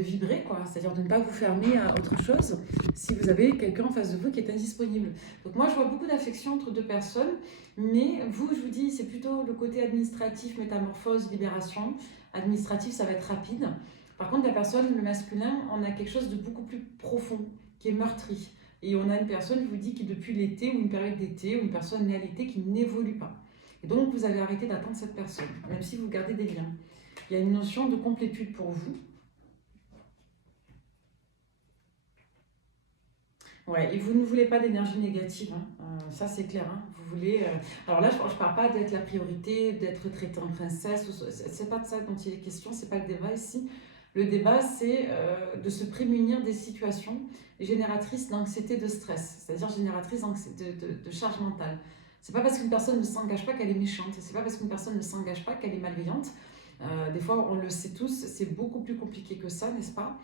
vibrer, quoi. C'est-à-dire de ne pas vous fermer à autre chose si vous avez quelqu'un en face de vous qui est indisponible. Donc moi, je vois beaucoup d'affection entre deux personnes, mais vous, je vous dis, c'est plutôt le côté administratif, métamorphose, libération. Administratif, ça va être rapide. Par contre, la personne, le masculin, on a quelque chose de beaucoup plus profond, qui est meurtri. Et on a une personne, je vous dis, qui depuis l'été, ou une période d'été, ou une personne née à l'été, qui n'évolue pas. Et donc, vous avez arrêté d'attendre cette personne, même si vous gardez des liens. Il y a une notion de complétude pour vous. Ouais, et vous ne voulez pas d'énergie négative, hein. Ça c'est clair. Hein. Vous voulez. Alors là, je ne parle pas d'être la priorité, d'être traitée en princesse. C'est pas de ça dont il est question. C'est pas le débat ici. Le débat, c'est de se prémunir des situations génératrices d'anxiété, de stress, c'est-à-dire génératrices de charge mentale. C'est pas parce qu'une personne ne s'engage pas qu'elle est méchante. C'est pas parce qu'une personne ne s'engage pas qu'elle est malveillante. Des fois, on le sait tous, c'est beaucoup plus compliqué que ça, n'est-ce pas?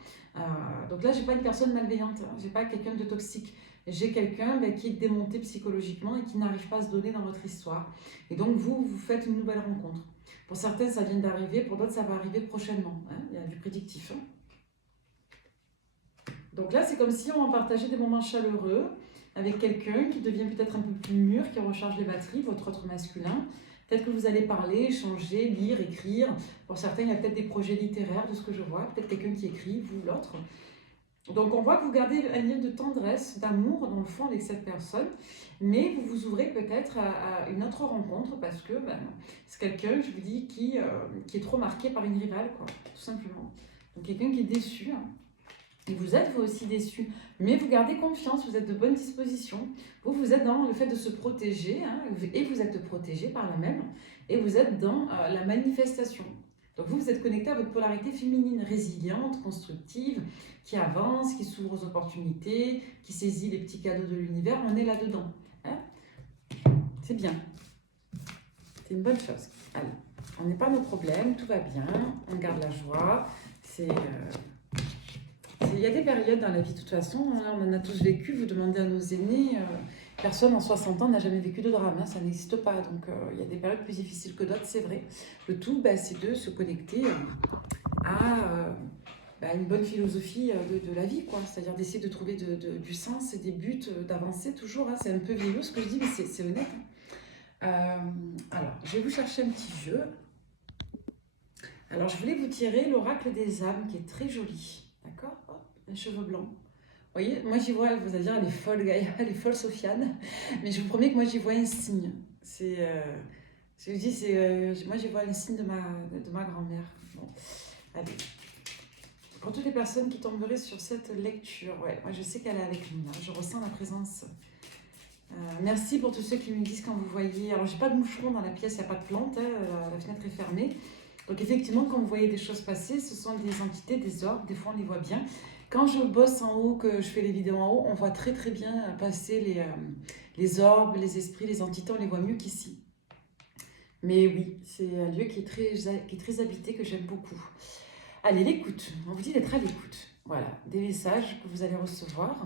Donc là, j'ai pas une personne malveillante, hein, j'ai pas quelqu'un de toxique. J'ai quelqu'un qui est démonté psychologiquement et qui n'arrive pas à se donner dans votre histoire. Et donc, vous faites une nouvelle rencontre. Pour certains, ça vient d'arriver, pour d'autres, ça va arriver prochainement. Hein, il y a du prédictif. Hein. Donc là, c'est comme si on partageait des moments chaleureux avec quelqu'un qui devient peut-être un peu plus mûr, qui recharge les batteries, votre autre masculin. Peut-être que vous allez parler, échanger, lire, écrire. Pour certains, il y a peut-être des projets littéraires de ce que je vois, peut-être quelqu'un qui écrit, vous, l'autre. Donc on voit que vous gardez un lien de tendresse, d'amour dans le fond avec cette personne, mais vous vous ouvrez peut-être à une autre rencontre parce que c'est quelqu'un, je vous dis, qui est trop marqué par une rivale, quoi, tout simplement. Donc quelqu'un qui est déçu, hein. Et vous êtes vous aussi déçu, mais vous gardez confiance, vous êtes de bonne disposition. Vous êtes dans le fait de se protéger, hein, et vous êtes protégé par la même, et vous êtes dans la manifestation. Donc vous êtes connecté à votre polarité féminine, résiliente, constructive, qui avance, qui s'ouvre aux opportunités, qui saisit les petits cadeaux de l'univers. On est là-dedans, hein. C'est bien, c'est une bonne chose. Allez, on n'est pas nos problèmes, tout va bien, on garde la joie. Il y a des périodes dans la vie, de toute façon, là, on en a tous vécu. Vous demandez à nos aînés, personne en 60 ans n'a jamais vécu de drame, hein, ça n'existe pas. Donc il y a des périodes plus difficiles que d'autres, c'est vrai. Le tout, c'est de se connecter à une bonne philosophie de la vie, quoi. C'est-à-dire d'essayer de trouver du sens et des buts, d'avancer toujours, hein. C'est un peu vieillot ce que je dis, mais c'est honnête, hein. Alors, je vais vous chercher un petit jeu. Alors, je voulais vous tirer l'oracle des âmes, qui est très joli. D'accord? Hop, un cheveu blanc. Vous voyez, moi j'y vois, vous allez dire, elle est folle, Gaïa, elle est folle, Sofiane. Mais je vous promets que moi j'y vois un signe. Je vous dis, moi j'y vois un signe de ma grand-mère. Bon, allez. Pour toutes les personnes qui tomberaient sur cette lecture, ouais, moi je sais qu'elle est avec nous, là. Je ressens la présence. Merci pour tous ceux qui me disent quand vous voyez. Alors j'ai pas de moucheron dans la pièce, il n'y a pas de plante, hein, la fenêtre est fermée. Donc effectivement, quand vous voyez des choses passer, ce sont des entités, des orbes, des fois on les voit bien. Quand je bosse en haut, que je fais les vidéos en haut, on voit très très bien passer les orbes, les esprits, les entités, on les voit mieux qu'ici. Mais oui, c'est un lieu qui est très habité, que j'aime beaucoup. Allez, l'écoute, on vous dit d'être à l'écoute. Voilà, des messages que vous allez recevoir.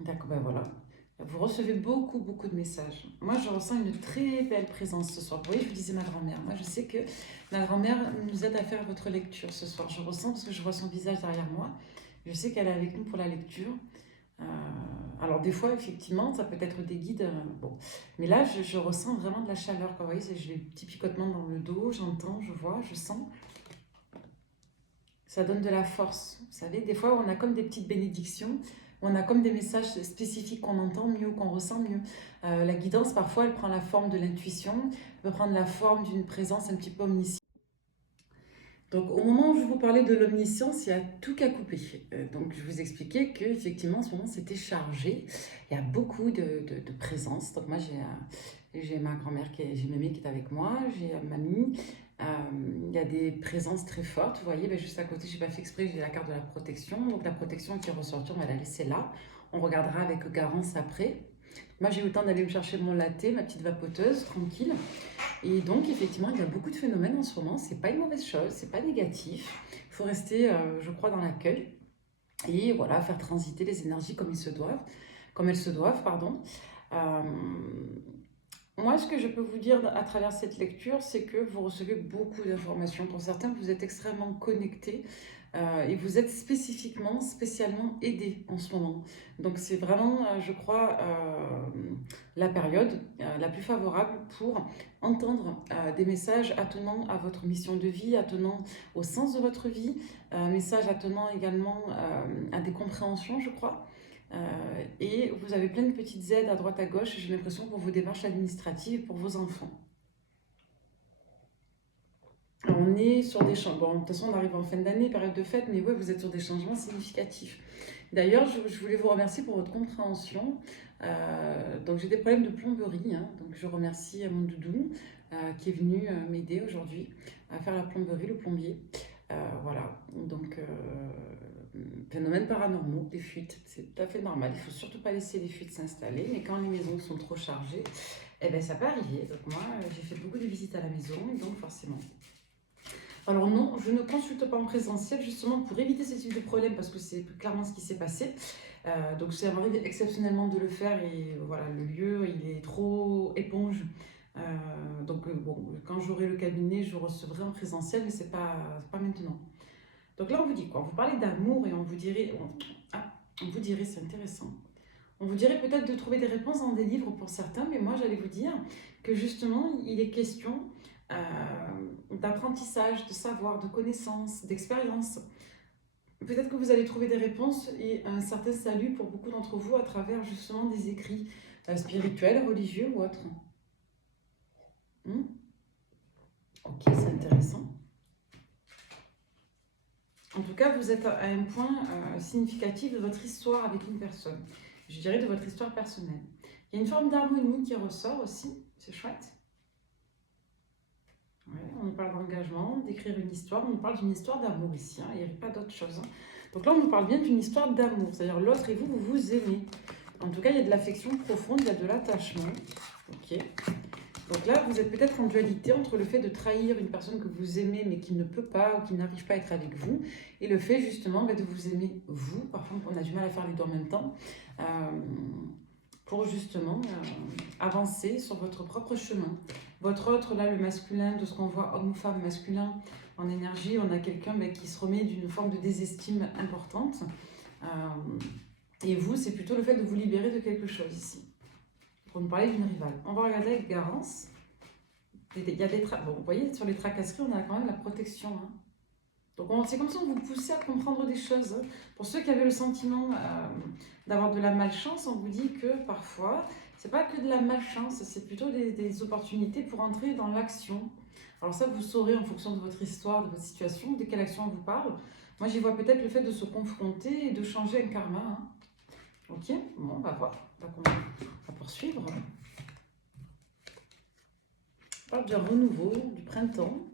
D'accord, ben voilà. Vous recevez beaucoup, beaucoup de messages. Moi, je ressens une très belle présence ce soir. Vous voyez, je vous disais ma grand-mère. Moi, je sais que ma grand-mère nous aide à faire votre lecture ce soir. Je ressens parce que je vois son visage derrière moi. Je sais qu'elle est avec nous pour la lecture. Alors, des fois, effectivement, ça peut être des guides. Bon. Mais là, je ressens vraiment de la chaleur, quoi. Vous voyez, j'ai des petits picotements dans le dos. J'entends, je vois, je sens. Ça donne de la force. Vous savez, des fois, on a comme des petites bénédictions. On a comme des messages spécifiques qu'on entend mieux, qu'on ressent mieux. La guidance, parfois, elle prend la forme de l'intuition, elle peut prendre la forme d'une présence un petit peu omnisciente. Donc, au moment où je vous parlais de l'omniscience, il y a tout qu'à couper. Donc, je vous expliquais qu'effectivement, en ce moment, c'était chargé. Il y a beaucoup de présence. Donc, moi, j'ai ma grand-mère, j'ai mamie qui est avec moi, j'ai mamie. Il y a des présences très fortes. Vous voyez, juste à côté, je n'ai pas fait exprès, j'ai la carte de la protection. Donc, la protection qui est ressortie, on va la laisser là. On regardera avec Garance après. Moi, j'ai eu le temps d'aller me chercher mon latte, ma petite vapoteuse, tranquille. Et donc, effectivement, il y a beaucoup de phénomènes en ce moment. C'est pas une mauvaise chose, c'est pas négatif. Il faut rester, je crois, dans l'accueil et voilà, faire transiter les énergies comme elles se doivent, pardon. Euh, Moi, ce que je peux vous dire à travers cette lecture, c'est que vous recevez beaucoup d'informations. Pour certains, vous êtes extrêmement connectés et vous êtes spécialement aidés en ce moment. Donc, c'est vraiment, je crois, la période la plus favorable pour entendre des messages attenant à votre mission de vie, attenant au sens de votre vie, messages attenant également à des compréhensions, je crois. Et vous avez plein de petites aides à droite à gauche, j'ai l'impression, pour vos démarches administratives et pour vos enfants. Alors, on est sur des changements. Bon, de toute façon, on arrive en fin d'année, période de fête, mais ouais, vous êtes sur des changements significatifs. D'ailleurs, je voulais vous remercier pour votre compréhension. Donc, j'ai des problèmes de plomberie, hein, donc je remercie mon doudou qui est venu m'aider aujourd'hui à faire la plomberie, le plombier. Voilà, donc phénomènes paranormaux, des fuites, c'est tout à fait normal. Il ne faut surtout pas laisser les fuites s'installer, mais quand les maisons sont trop chargées, eh ben, ça peut arriver. Donc moi, j'ai fait beaucoup de visites à la maison, donc forcément. Alors non, je ne consulte pas en présentiel, justement pour éviter ce type de problème, parce que c'est clairement ce qui s'est passé. Donc ça m'arrive exceptionnellement de le faire, et voilà, le lieu, il est trop éponge. Donc bon, quand j'aurai le cabinet, je recevrai en présentiel, mais c'est pas maintenant. Donc là, on vous dit quoi? On vous parlait d'amour et on vous dirait, On vous dirait, c'est intéressant. On vous dirait peut-être de trouver des réponses dans des livres pour certains, mais moi j'allais vous dire que justement il est question d'apprentissage, de savoir, de connaissances, d'expérience. Peut-être que vous allez trouver des réponses et un certain salut pour beaucoup d'entre vous à travers justement des écrits spirituels, religieux ou autres. Ok, c'est intéressant. En tout cas, vous êtes à un point significatif de votre histoire avec une personne. Je dirais de votre histoire personnelle. Il y a une forme d'harmonie qui ressort aussi, c'est chouette. Ouais, on nous parle d'engagement, d'écrire une histoire, on nous parle d'une histoire d'amour ici, hein, il n'y a pas d'autre chose. Hein. Donc là, on nous parle bien d'une histoire d'amour, c'est-à-dire l'autre et vous, vous vous aimez. En tout cas, il y a de l'affection profonde, il y a de l'attachement. Ok. Donc là, vous êtes peut-être en dualité entre le fait de trahir une personne que vous aimez mais qui ne peut pas ou qui n'arrive pas à être avec vous, et le fait justement de vous aimer vous. Parfois, on a du mal à faire les deux en même temps, pour justement avancer sur votre propre chemin. Votre autre, là, le masculin, de ce qu'on voit homme ou femme masculin en énergie, on a quelqu'un qui se remet d'une forme de désestime importante. Et vous, c'est plutôt le fait de vous libérer de quelque chose ici. Pour nous parler d'une rivale. On va regarder avec Garance. Il y a des bon, vous voyez, sur les tracasseries, on a quand même la protection. Hein. Donc c'est comme si on vous poussait à comprendre des choses. Pour ceux qui avaient le sentiment d'avoir de la malchance, on vous dit que parfois, c'est pas que de la malchance, c'est plutôt des opportunités pour entrer dans l'action. Alors ça, vous saurez en fonction de votre histoire, de votre situation, de quelle action on vous parle. Moi, j'y vois peut-être le fait de se confronter et de changer un karma. Hein. Ok, bon, on va voir. On va poursuivre. On parle d'un renouveau, du printemps.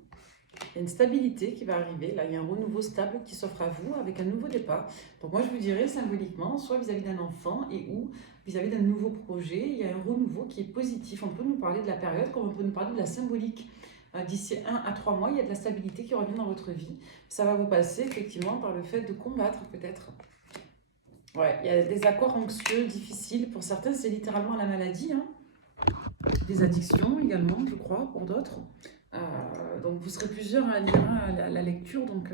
Il y a une stabilité qui va arriver. Là, il y a un renouveau stable qui s'offre à vous avec un nouveau départ. Donc moi, je vous dirais symboliquement, soit vis-à-vis d'un enfant et ou vis-à-vis d'un nouveau projet, il y a un renouveau qui est positif. On peut nous parler de la période comme on peut nous parler de la symbolique. D'ici 1 à 3 mois, il y a de la stabilité qui revient dans votre vie. Ça va vous passer effectivement par le fait de combattre peut-être. Ouais, il y a des accords anxieux, difficiles. Pour certains, c'est littéralement la maladie. Hein. Des addictions également, je crois, pour d'autres. Donc vous serez plusieurs à lire la lecture. Donc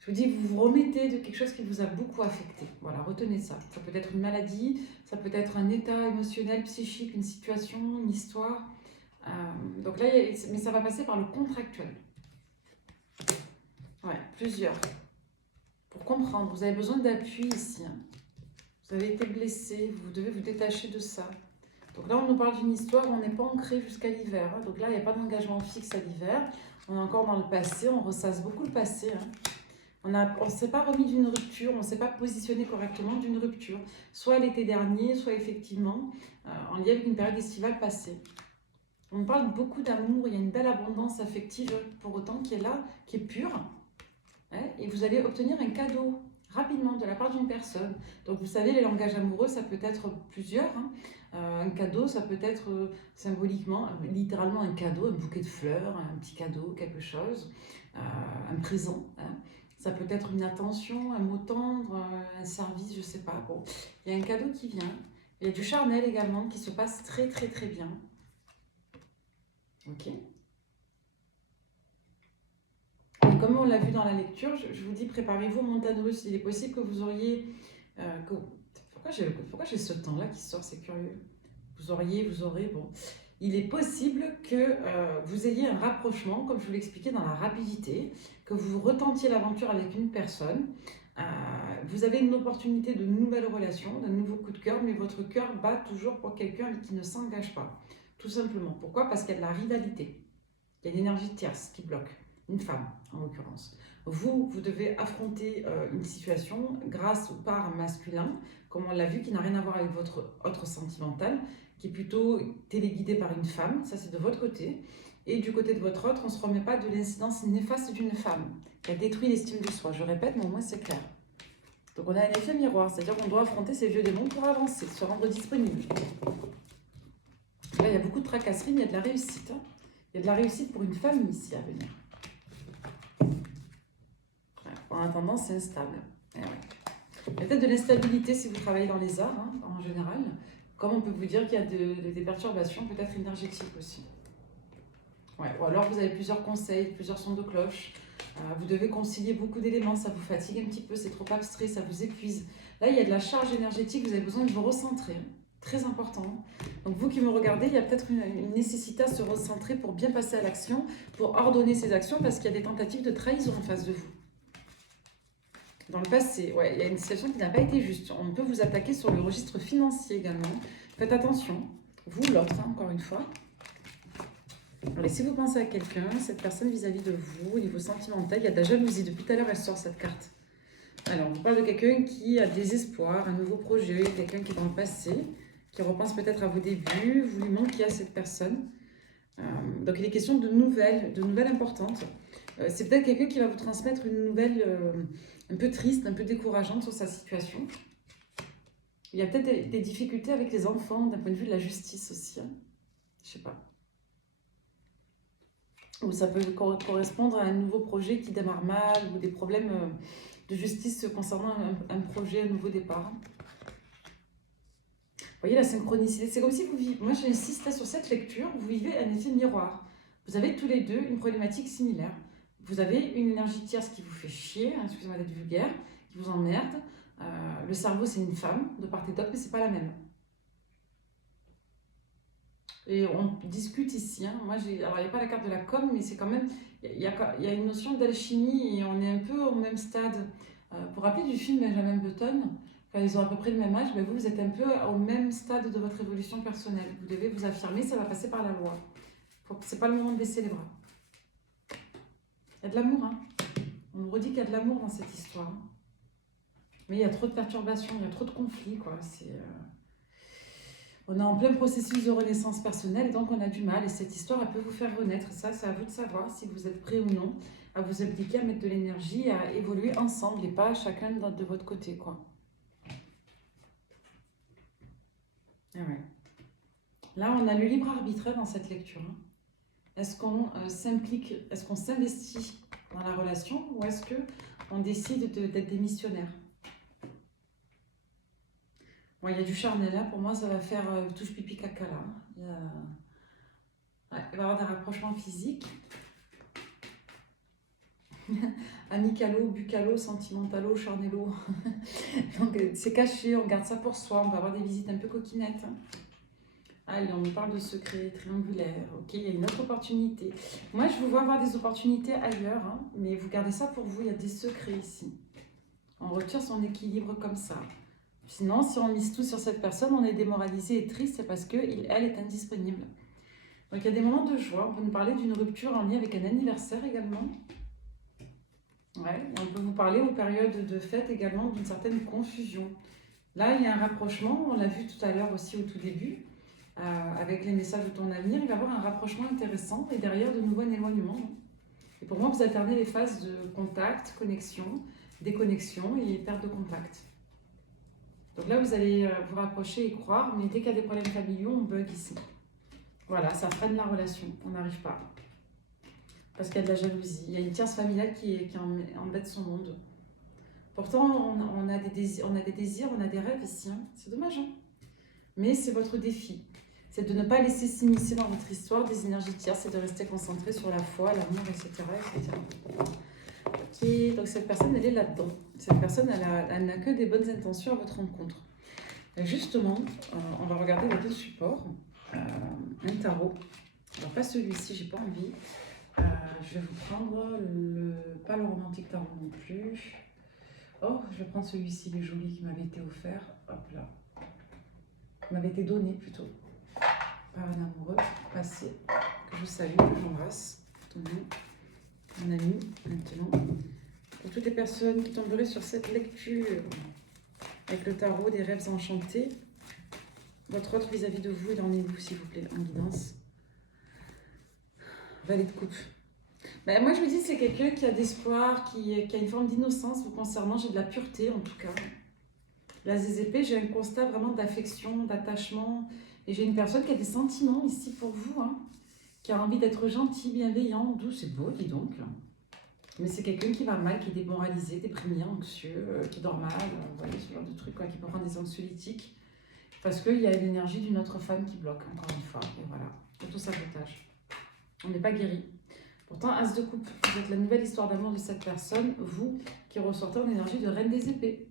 je vous dis, vous vous remettez de quelque chose qui vous a beaucoup affecté. Voilà, retenez ça. Ça peut être une maladie, ça peut être un état émotionnel, psychique, une situation, une histoire. Donc là, mais ça va passer par le contractuel. Ouais, plusieurs. Pour comprendre, vous avez besoin d'appui ici. Hein. Vous avez été blessé, vous devez vous détacher de ça. Donc là, on nous parle d'une histoire où on n'est pas ancré jusqu'à l'hiver. Hein. Donc là, il n'y a pas d'engagement fixe à l'hiver. On est encore dans le passé, on ressasse beaucoup le passé. Hein. On ne s'est pas remis d'une rupture, on ne s'est pas positionné correctement d'une rupture. Soit l'été dernier, soit effectivement en lien avec une période estivale passée. On nous parle beaucoup d'amour, il y a une belle abondance affective pour autant qui est là, qui est pure. Hein, et vous allez obtenir un cadeau rapidement de la part d'une personne. Donc vous savez, les langages amoureux, ça peut être plusieurs. Hein. Un cadeau, ça peut être symboliquement, littéralement un cadeau, un bouquet de fleurs, un petit cadeau, quelque chose, un présent. Hein. Ça peut être une attention, un mot tendre, un service, je ne sais pas. Bon, il y a un cadeau qui vient. Il y a du charnel également qui se passe très très très bien. Ok. Et comme on l'a vu dans la lecture, je vous dis, préparez-vous aux montagnes russes. Il est possible que vous auriez... Pourquoi j'ai ce temps-là qui sort? C'est curieux. Vous aurez... Bon. Il est possible que vous ayez un rapprochement, comme je vous l'expliquais, dans la rapidité, que vous retentiez l'aventure avec une personne. Vous avez une opportunité de nouvelles relations, d'un nouveau coup de cœur, mais votre cœur bat toujours pour quelqu'un qui ne s'engage pas. Tout simplement. Pourquoi? Parce qu'il y a de la rivalité. Il y a une énergie tierce qui bloque. Une femme, en l'occurrence. Vous devez affronter une situation grâce ou par un masculin, comme on l'a vu, qui n'a rien à voir avec votre autre sentimental, qui est plutôt téléguidé par une femme, ça c'est de votre côté. Et du côté de votre autre, on ne se remet pas de l'incidence néfaste d'une femme, qui a détruit l'estime de soi. Je répète, mais au moins c'est clair. Donc on a un effet miroir, c'est-à-dire qu'on doit affronter ces vieux démons pour avancer, se rendre disponible. Là, il y a beaucoup de tracasseries, mais il y a de la réussite. Hein. Il y a de la réussite pour une famille ici à venir. En attendant, c'est instable. Ouais. Il y a peut-être de l'instabilité si vous travaillez dans les arts, hein, en général. Comme on peut vous dire qu'il y a des perturbations, peut-être énergétiques aussi. Ouais. Ou alors vous avez plusieurs conseils, plusieurs sons de cloche. Vous devez concilier beaucoup d'éléments, ça vous fatigue un petit peu, c'est trop abstrait, ça vous épuise. Là, il y a de la charge énergétique, vous avez besoin de vous recentrer. Très important. Donc vous qui me regardez, il y a peut-être une nécessité à se recentrer pour bien passer à l'action, pour ordonner ses actions, parce qu'il y a des tentatives de trahison en face de vous. Dans le passé, ouais, il y a une situation qui n'a pas été juste. On peut vous attaquer sur le registre financier également. Faites attention, vous, l'autre, hein, encore une fois. Allez, si vous pensez à quelqu'un, cette personne vis-à-vis de vous, au niveau sentimental, il y a de la jalousie. Depuis tout à l'heure, elle sort cette carte. Alors, on parle de quelqu'un qui a des espoirs, un nouveau projet, quelqu'un qui est dans le passé, qui repense peut-être à vos débuts, vous lui manquez à cette personne. Donc, il est question de nouvelles importantes. C'est peut-être quelqu'un qui va vous transmettre une nouvelle un peu triste, un peu décourageante sur sa situation. Il y a peut-être des difficultés avec les enfants, d'un point de vue de la justice aussi. Hein. Je sais pas. Ou ça peut correspondre à un nouveau projet qui démarre mal, ou des problèmes de justice concernant un projet, un nouveau départ. Vous voyez la synchronicité, c'est comme si vous vivez, moi j'insiste sur cette lecture, vous vivez un effet miroir. Vous avez tous les deux une problématique similaire. Vous avez une énergie tierce qui vous fait chier, hein, excusez-moi d'être vulgaire, qui vous emmerde. Le cerveau c'est une femme, de part et d'autre, mais c'est pas la même. Et on discute ici. Hein. Moi, alors, il n'y a pas la carte de la com, mais c'est quand même. Il y a une notion d'alchimie et on est un peu au même stade. Pour rappeler du film Benjamin Button, quand ils ont à peu près le même âge, ben vous êtes un peu au même stade de votre évolution personnelle. Vous devez vous affirmer, ça va passer par la loi. C'est pas le moment de baisser les bras. Il y a de l'amour. Hein. On nous redit qu'il y a de l'amour dans cette histoire. Mais il y a trop de perturbations, il y a trop de conflits. Quoi. On est en plein processus de renaissance personnelle, donc on a du mal. Et cette histoire, elle peut vous faire renaître. Ça, c'est à vous de savoir si vous êtes prêt ou non à vous appliquer, à mettre de l'énergie, à évoluer ensemble et pas chacun de votre côté, quoi. Ah ouais. Là, on a le libre arbitre dans cette lecture. Hein. Est-ce qu'on s'implique, est-ce qu'on s'investit dans la relation ou est-ce qu'on décide d'être des missionnaires? Bon, il y a du charnel là, pour moi ça va faire touche pipi caca là. Ouais, il va y avoir des rapprochements physiques. Amicalo, bucalo, sentimentalo, charnelo. Donc c'est caché, on garde ça pour soi, on va avoir des visites un peu coquinettes. Hein. Allez, on nous parle de secrets triangulaires. Ok, il y a une autre opportunité. Moi, je vous vois avoir des opportunités ailleurs, hein, mais vous gardez ça pour vous, il y a des secrets ici. On retire son équilibre comme ça. Sinon, si on mise tout sur cette personne, on est démoralisé et triste parce qu'elle est indisponible. Donc, il y a des moments de joie. On peut nous parler d'une rupture en lien avec un anniversaire également. Ouais, et on peut vous parler aux périodes de fête également d'une certaine confusion. Là, il y a un rapprochement, on l'a vu tout à l'heure aussi au tout début, avec les messages de ton avenir, il va y avoir un rapprochement intéressant et derrière de nouveau un éloignement. Et pour moi, vous alternez les phases de contact, connexion, déconnexion et perte de contact. Donc là, vous allez vous rapprocher et croire, mais dès qu'il y a des problèmes familiaux, on bug ici. Voilà, ça freine la relation, on n'arrive pas. Parce qu'il y a de la jalousie, il y a une tierce familiale qui embête son monde. Pourtant, on a des désirs, on a des rêves ici, hein. C'est dommage. Hein, mais c'est votre défi. C'est de ne pas laisser s'immiscer dans votre histoire des énergies tierces, c'est de rester concentré sur la foi, l'amour, etc., etc. Ok, donc cette personne, elle est là-dedans. Cette personne, elle n'a que des bonnes intentions à votre rencontre. Et justement, on va regarder les deux supports. Un tarot. Alors pas celui-ci, j'ai pas envie. Je vais vous prendre pas le romantique tarot non plus. Oh, je vais prendre celui-ci, il est joli, qui m'avait été offert. Hop là. Qui m'avait été donné plutôt. Par un amoureux passé. Que je salue, que j'embrasse. Mon ami, maintenant. Pour toutes les personnes qui tomberaient sur cette lecture avec le tarot des rêves enchantés, votre autre vis-à-vis de vous, il en est où, s'il vous plaît, en guidance? Valet de coupe. Ben, moi, je me dis c'est quelqu'un qui a d'espoir, qui a une forme d'innocence vous concernant. J'ai de la pureté, en tout cas. La ZZP, j'ai un constat vraiment d'affection, d'attachement. Et j'ai une personne qui a des sentiments ici pour vous, hein, qui a envie d'être gentil, bienveillant, doux. C'est beau, dis donc. Mais c'est quelqu'un qui va mal, qui est démoralisé, déprimé, anxieux, qui dort mal. Vous voyez, ce genre de truc, quoi, qui peut prendre des anxiolytiques. Parce qu'il y a l'énergie d'une autre femme qui bloque, encore une fois. Et voilà, auto-sabotage. On n'est pas guéri. Pourtant, As de coupe, vous êtes la nouvelle histoire d'amour de cette personne, vous qui ressortez en énergie de Reine des épées.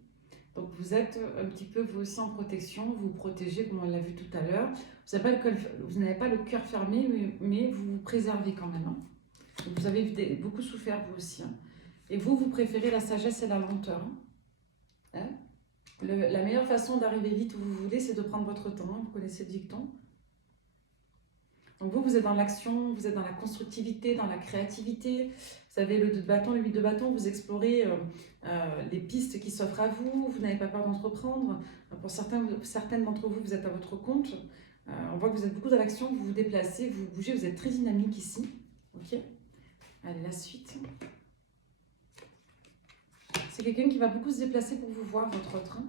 Donc vous êtes un petit peu vous aussi en protection, vous vous protégez comme on l'a vu tout à l'heure. Vous n'avez pas le cœur fermé, mais vous vous préservez quand même. Hein. Donc vous avez beaucoup souffert vous aussi. Hein. Et vous préférez la sagesse et la lenteur. Hein. Hein. La meilleure façon d'arriver vite où vous voulez, c'est de prendre votre temps. Hein. Vous connaissez le dicton. Donc vous êtes dans l'action, vous êtes dans la constructivité, dans la créativité. Vous avez le 2 de bâton, le 8 de bâton, vous explorez les pistes qui s'offrent à vous, vous n'avez pas peur d'entreprendre. Pour certaines d'entre vous, vous êtes à votre compte. On voit que vous êtes beaucoup dans l'action, vous vous déplacez, vous bougez, vous êtes très dynamique ici. Ok. Allez, la suite. C'est quelqu'un qui va beaucoup se déplacer pour vous voir, votre autre. Hein.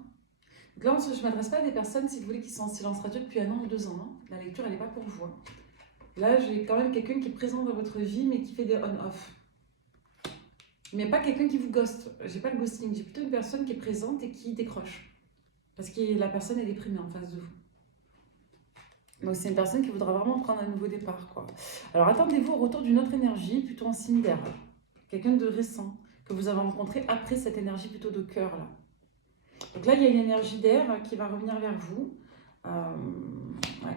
Donc là, je ne m'adresse pas à des personnes, si vous voulez, qui sont en silence radio depuis 1 an ou 2 ans. Hein. La lecture, elle n'est pas pour vous. Hein. Là, j'ai quand même quelqu'un qui est présent dans votre vie, mais qui fait des on-off. Mais pas quelqu'un qui vous ghoste. J'ai pas le ghosting. J'ai plutôt une personne qui est présente et qui décroche. Parce que la personne est déprimée en face de vous. Donc c'est une personne qui voudra vraiment prendre un nouveau départ, quoi. Alors attendez-vous au retour d'une autre énergie, plutôt en signe d'air. Quelqu'un de récent, que vous avez rencontré après cette énergie plutôt de cœur, là. Donc là, il y a une énergie d'air qui va revenir vers vous. Ouais.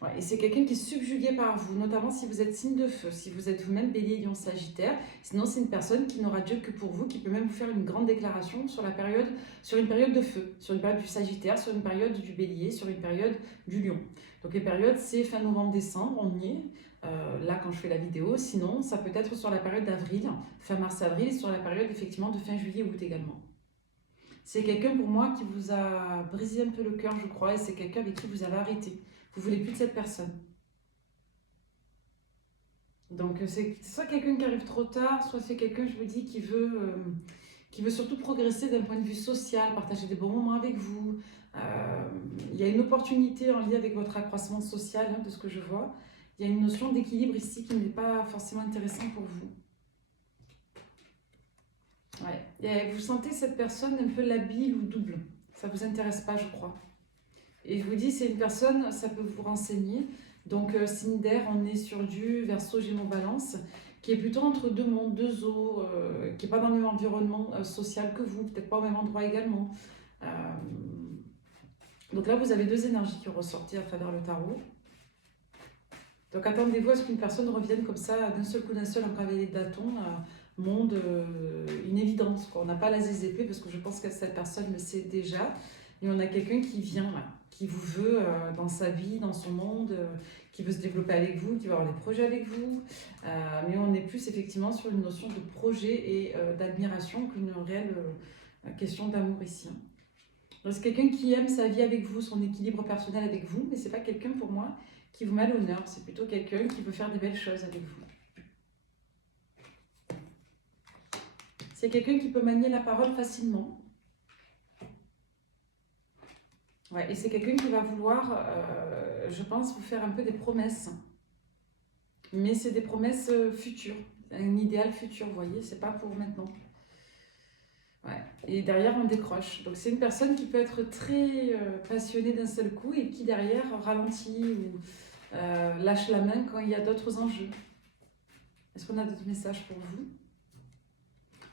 Ouais, et c'est quelqu'un qui est subjugué par vous, notamment si vous êtes signe de feu, si vous êtes vous-même bélier, lion, sagittaire. Sinon, c'est une personne qui n'aura Dieu que pour vous, qui peut même vous faire une grande déclaration sur une période de feu, sur une période du sagittaire, sur une période du bélier, sur une période du lion. Donc les périodes, c'est fin novembre-décembre, on y est, là quand je fais la vidéo. Sinon, ça peut être sur la période d'avril, fin mars-avril, sur la période effectivement de fin juillet-août également. C'est quelqu'un pour moi qui vous a brisé un peu le cœur, je crois, et c'est quelqu'un avec qui vous avez arrêté. Vous voulez plus de cette personne. Donc c'est soit quelqu'un qui arrive trop tard, soit c'est quelqu'un, je vous dis, qui veut surtout progresser d'un point de vue social, partager des bons moments avec vous. Il y a une opportunité en lien avec votre accroissement social, hein, de ce que je vois. Il y a une notion d'équilibre ici qui n'est pas forcément intéressante pour vous. Ouais. Et vous sentez cette personne un peu labile ou double. Ça ne vous intéresse pas, je crois. Et je vous dis, c'est une personne, ça peut vous renseigner. Donc, signe d'air, on est sur du Verseau, Gémeaux, Balance, qui est plutôt entre deux mondes, deux eaux, qui n'est pas dans le même environnement social que vous, peut-être pas au même endroit également. Donc là, vous avez deux énergies qui ressortent à travers le tarot. Donc, attendez-vous à ce qu'une personne revienne comme ça, d'un seul coup, d'un seul, en cavalier de bâton, monde, une évidence, quoi. On n'a pas la zépée parce que je pense que cette personne le sait déjà. Et on a quelqu'un qui vient là, qui vous veut dans sa vie, dans son monde, qui veut se développer avec vous, qui va avoir des projets avec vous. Mais on est plus effectivement sur une notion de projet et d'admiration qu'une réelle question d'amour ici. Donc c'est quelqu'un qui aime sa vie avec vous, son équilibre personnel avec vous, mais c'est pas quelqu'un pour moi qui vous met à l'honneur. C'est plutôt quelqu'un qui veut faire des belles choses avec vous. C'est quelqu'un qui peut manier la parole facilement. Ouais, et c'est quelqu'un qui va vouloir, je pense, vous faire un peu des promesses. Mais c'est des promesses futures, un idéal futur, vous voyez, c'est pas pour maintenant. Ouais. Et derrière, on décroche. Donc c'est une personne qui peut être très passionnée d'un seul coup et qui derrière ralentit ou lâche la main quand il y a d'autres enjeux. Est-ce qu'on a d'autres messages pour vous?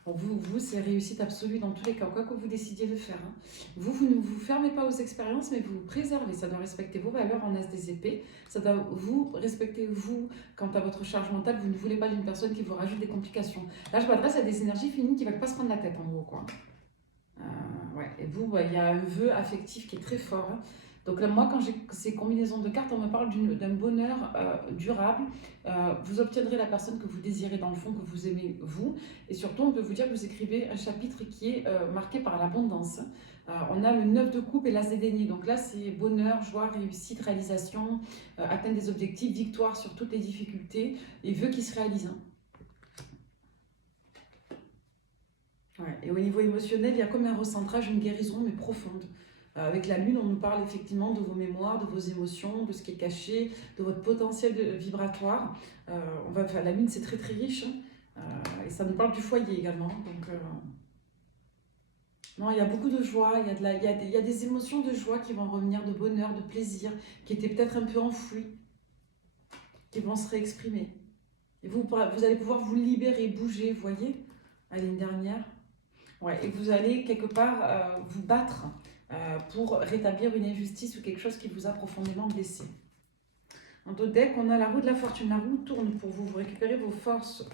Bon, vous c'est réussite absolue dans tous les cas, quoi que vous décidiez de faire. Hein. Vous ne vous fermez pas aux expériences, mais vous vous préservez. Ça doit respecter vos valeurs en as des épées. Ça doit vous respecter, vous, quant à votre charge mentale. Vous ne voulez pas d'une personne qui vous rajoute des complications. Là, je m'adresse à des énergies féminines qui ne veulent pas se prendre la tête, en gros, quoi. Ouais. Et vous, il y a un vœu affectif qui est très fort. Hein. Donc là, moi, quand j'ai ces combinaisons de cartes, on me parle d'un bonheur durable. Vous obtiendrez la personne que vous désirez dans le fond, que vous aimez vous. Et surtout, on peut vous dire que vous écrivez un chapitre qui est marqué par l'abondance. On a le 9 de coupe et l'as des deniers. Donc là, c'est bonheur, joie, réussite, réalisation, atteindre des objectifs, victoire sur toutes les difficultés et vœux qui se réalisent. Hein. Ouais. Et au niveau émotionnel, il y a comme un recentrage, une guérison, mais profonde. Avec la lune, on nous parle effectivement de vos mémoires, de vos émotions, de ce qui est caché, de votre potentiel vibratoire. La lune, c'est très très riche. Et ça nous parle du foyer également. Donc, Non, il y a beaucoup de joie, il y a des émotions de joie qui vont revenir, de bonheur, de plaisir, qui étaient peut-être un peu enfouies, qui vont se réexprimer. Et vous allez pouvoir vous libérer, bouger, vous voyez, allez, une dernière. Ouais, et vous allez quelque part vous battre pour rétablir une injustice ou quelque chose qui vous a profondément blessé. En d'autres decks, on a la roue de la fortune. La roue tourne pour vous, vous récupérez vos forces.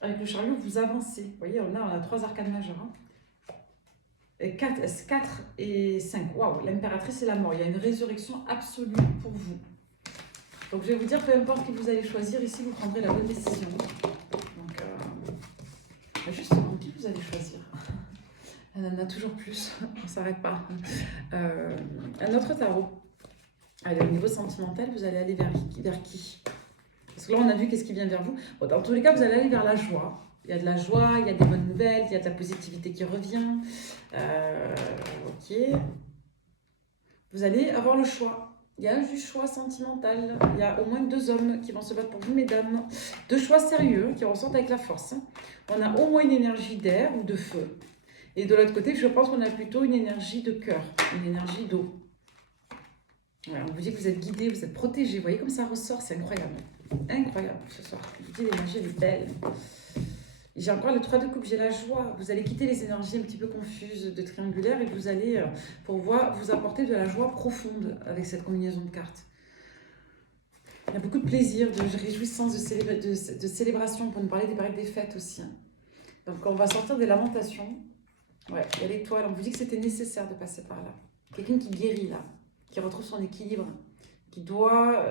Avec le chariot, vous avancez. Vous voyez, on a 3 arcanes majeures. Hein. 4 et 5. Waouh, l'impératrice et la mort. Il y a une résurrection absolue pour vous. Donc je vais vous dire, peu importe qui vous allez choisir, ici vous prendrez la bonne décision. Donc, justement, qui vous allez choisir? Elle en a toujours plus, on ne s'arrête pas. Un autre tarot. Allez, au niveau sentimental, vous allez aller vers qui? Parce que là, on a vu qu'est-ce qui vient vers vous. Bon, dans tous les cas, vous allez aller vers la joie. Il y a de la joie, il y a des bonnes nouvelles, il y a de la positivité qui revient. Ok. Vous allez avoir le choix. Il y a du choix sentimental. Il y a au moins 2 hommes qui vont se battre pour vous, mesdames. 2 choix sérieux qui ressortent avec la force. On a au moins une énergie d'air ou de feu. Et de l'autre côté, je pense qu'on a plutôt une énergie de cœur, une énergie d'eau. Voilà, on vous dit que vous êtes guidé, vous êtes protégé. Vous voyez comme ça ressort, c'est incroyable. Incroyable ce soir. Je vous dis, l'énergie, elle est belle. J'ai encore le 3 de coupe, j'ai la joie. Vous allez quitter les énergies un petit peu confuses de triangulaire et vous allez pouvoir vous apporter de la joie profonde avec cette combinaison de cartes. Il y a beaucoup de plaisir, de réjouissance, de célébration pour nous parler des périodes des fêtes aussi. Hein. Donc on va sortir des lamentations. Ouais, il y a l'étoile, on vous dit que c'était nécessaire de passer par là. Quelqu'un qui guérit là, qui retrouve son équilibre, qui doit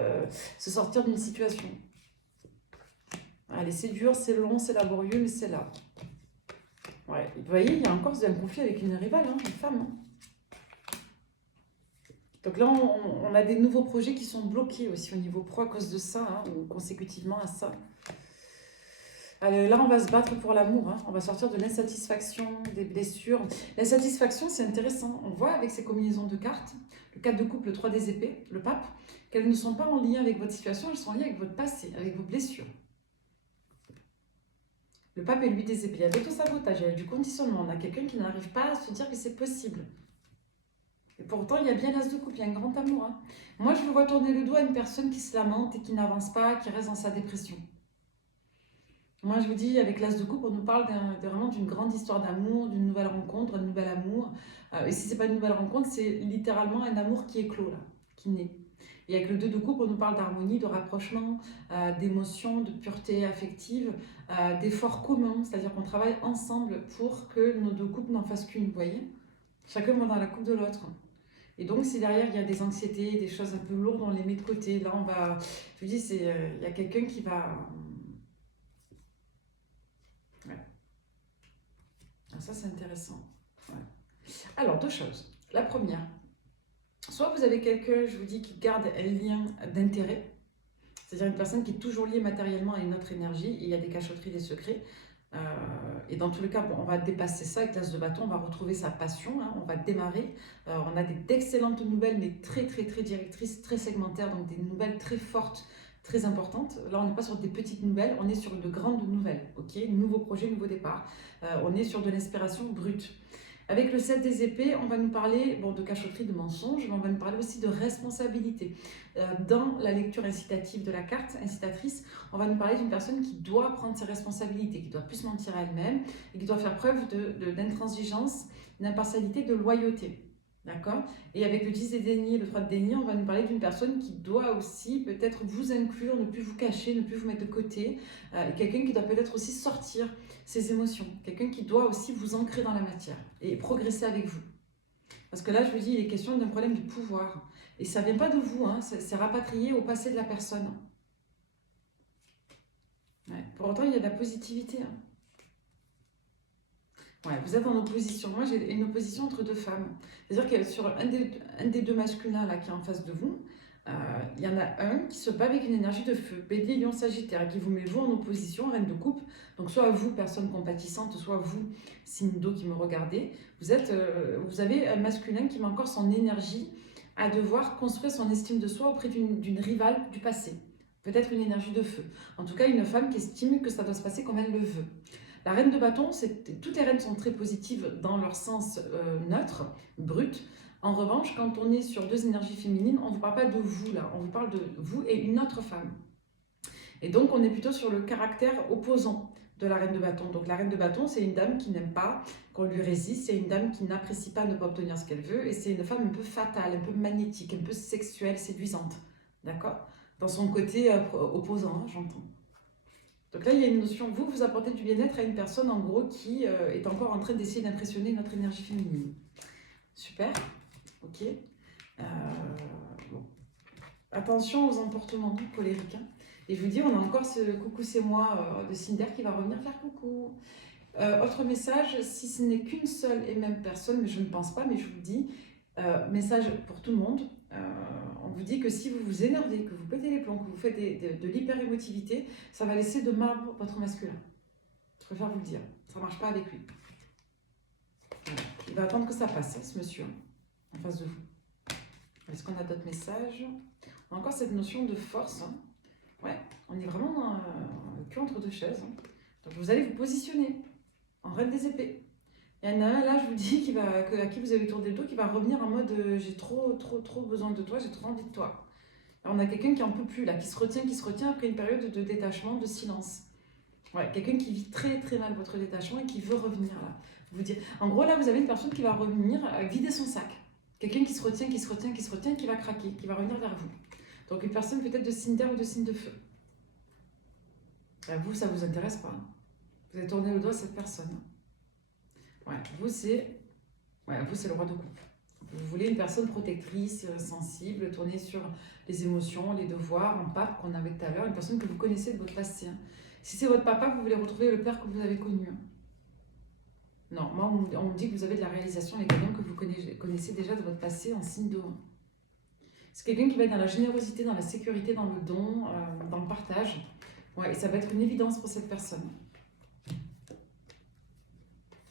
se sortir d'une situation. Allez, c'est dur, c'est long, c'est laborieux, mais c'est là. Ouais, vous voyez, il y a encore un conflit avec une rivale, hein, une femme. Hein. Donc là, on a des nouveaux projets qui sont bloqués aussi au niveau pro à cause de ça, hein, ou consécutivement à ça. Allez, là, on va se battre pour l'amour. Hein. On va sortir de l'insatisfaction, des blessures. L'insatisfaction, c'est intéressant. On voit avec ces combinaisons de cartes, le 4 de coupe, le 3 des épées, le pape, qu'elles ne sont pas en lien avec votre situation, elles sont en lien avec votre passé, avec vos blessures. Le pape est lui des épées. Il y a de l'auto-sabotage, il y a du conditionnement. On a quelqu'un qui n'arrive pas à se dire que c'est possible. Et pourtant, il y a bien l'as de coupe, il y a un grand amour. Hein. Moi, je le vois tourner le dos à une personne qui se lamente et qui n'avance pas, qui reste dans sa dépression. Moi, je vous dis, avec l'as de coupe, on nous parle vraiment d'une grande histoire d'amour, d'une nouvelle rencontre, d'un nouvel amour. Et si ce n'est pas une nouvelle rencontre, c'est littéralement un amour qui éclot, là, qui naît. Et avec le 2 de coupe, on nous parle d'harmonie, de rapprochement, d'émotion, de pureté affective, d'efforts communs, c'est-à-dire qu'on travaille ensemble pour que nos 2 coupes n'en fassent qu'une, vous voyez. Chacun va dans la coupe de l'autre. Et donc, si derrière, il y a des anxiétés, des choses un peu lourdes, on les met de côté. Là, on va... Je vous dis, il y a quelqu'un qui va... Ouais. Ça, c'est intéressant. Ouais. Alors, 2 choses. La première, soit vous avez quelqu'un, je vous dis, qui garde un lien d'intérêt, c'est-à-dire une personne qui est toujours liée matériellement à une autre énergie, et il y a des cachotteries, des secrets. Et dans tous les cas, bon, on va dépasser ça avec l'as de bâton, on va retrouver sa passion, hein, on va démarrer. On a d'excellentes nouvelles, mais très directrices, très segmentaires, donc des nouvelles très fortes, très importantes. Là, on n'est pas sur des petites nouvelles, on est sur de grandes nouvelles, ok? Nouveau projet, nouveau départ. On est sur de l'inspiration brute. Avec le 7 des épées, on va nous parler de cachotterie, de mensonges, mais on va nous parler aussi de responsabilité. Dans la lecture incitative de la carte, incitatrice, on va nous parler d'une personne qui doit prendre ses responsabilités, qui doit plus mentir à elle-même et qui doit faire preuve d'intransigeance, d'impartialité, de loyauté. D'accord? Et avec le 10 des deniers, le 3 de deniers, on va nous parler d'une personne qui doit aussi peut-être vous inclure, ne plus vous cacher, ne plus vous mettre de côté. Quelqu'un qui doit peut-être aussi sortir ses émotions. Quelqu'un qui doit aussi vous ancrer dans la matière et progresser avec vous. Parce que là, je vous dis, il est question d'un problème de pouvoir. Et ça ne vient pas de vous, hein, c'est rapatrié au passé de la personne. Ouais. Pour autant, il y a de la positivité. Hein. Ouais, vous êtes en opposition. Moi, j'ai une opposition entre 2 femmes. C'est-à-dire que sur un des 2 masculins là, qui est en face de vous, il y en a un qui se bat avec une énergie de feu, Bélier, Lion, Sagittaire, qui vous met vous en opposition, reine de coupe. Donc soit vous, personne compatissante, soit vous, signe d'eau qui me regardez. Vous avez un masculin qui met encore son énergie à devoir construire son estime de soi auprès d'une rivale du passé. Peut-être une énergie de feu. En tout cas, une femme qui estime que ça doit se passer comme elle le veut. La reine de bâton, toutes les reines sont très positives dans leur sens neutre, brut. En revanche, quand on est sur deux énergies féminines, on ne vous parle pas de vous là, on vous parle de vous et une autre femme. Et donc, on est plutôt sur le caractère opposant de la reine de bâton. Donc, la reine de bâton, c'est une dame qui n'aime pas qu'on lui résiste, c'est une dame qui n'apprécie pas ne pas obtenir ce qu'elle veut, et c'est une femme un peu fatale, un peu magnétique, un peu sexuelle, séduisante. D'accord? Dans son côté opposant, hein, j'entends. Donc là, il y a une notion, vous apportez du bien-être à une personne, en gros, qui est encore en train d'essayer d'impressionner notre énergie féminine. Super, ok. Bon. Attention aux emportements colériques. Hein. Et je vous dis, on a encore ce coucou c'est moi de Cinder qui va revenir faire coucou. Autre message, si ce n'est qu'une seule et même personne, mais je ne pense pas, mais je vous dis, message pour tout le monde, on vous dit que si vous vous énervez, que vous pétez les plombs, que vous faites de l'hyper-émotivité, ça va laisser de marbre votre masculin. Je préfère vous le dire, ça ne marche pas avec lui. Voilà. Il va attendre que ça passe, ce monsieur, en face de vous. Est-ce qu'on a d'autres messages? On a encore cette notion de force. Hein. Ouais, on est vraiment que entre deux chaises. Hein. Donc vous allez vous positionner en reine des épées. Il y en a un là, je vous dis, à qui vous avez tourné le dos, qui va revenir en mode j'ai trop besoin de toi, j'ai trop envie de toi. Alors, on a quelqu'un qui en peut plus là, qui se retient après une période de détachement, de silence. Ouais, quelqu'un qui vit très mal votre détachement et qui veut revenir là. Vous dire. En gros, là, vous avez une personne qui va revenir vider son sac. Quelqu'un qui se retient, qui va craquer, qui va revenir vers vous. Donc une personne peut-être de signe d'air ou de signe de feu. Vous, ça ne vous intéresse pas. Hein. Vous avez tourné le doigt à cette personne. Ouais, vous, c'est le roi de coupe. Vous voulez une personne protectrice, sensible, tournée sur les émotions, les devoirs, en pape qu'on avait tout à l'heure, une personne que vous connaissez de votre passé. Hein. Si c'est votre papa, vous voulez retrouver le père que vous avez connu. Hein. Non, moi, on me dit que vous avez de la réalisation avec quelqu'un que vous connaissez déjà de votre passé en signe d'eau. C'est quelqu'un qui va être dans la générosité, dans la sécurité, dans le don, dans le partage. Ouais, et ça va être une évidence pour cette personne.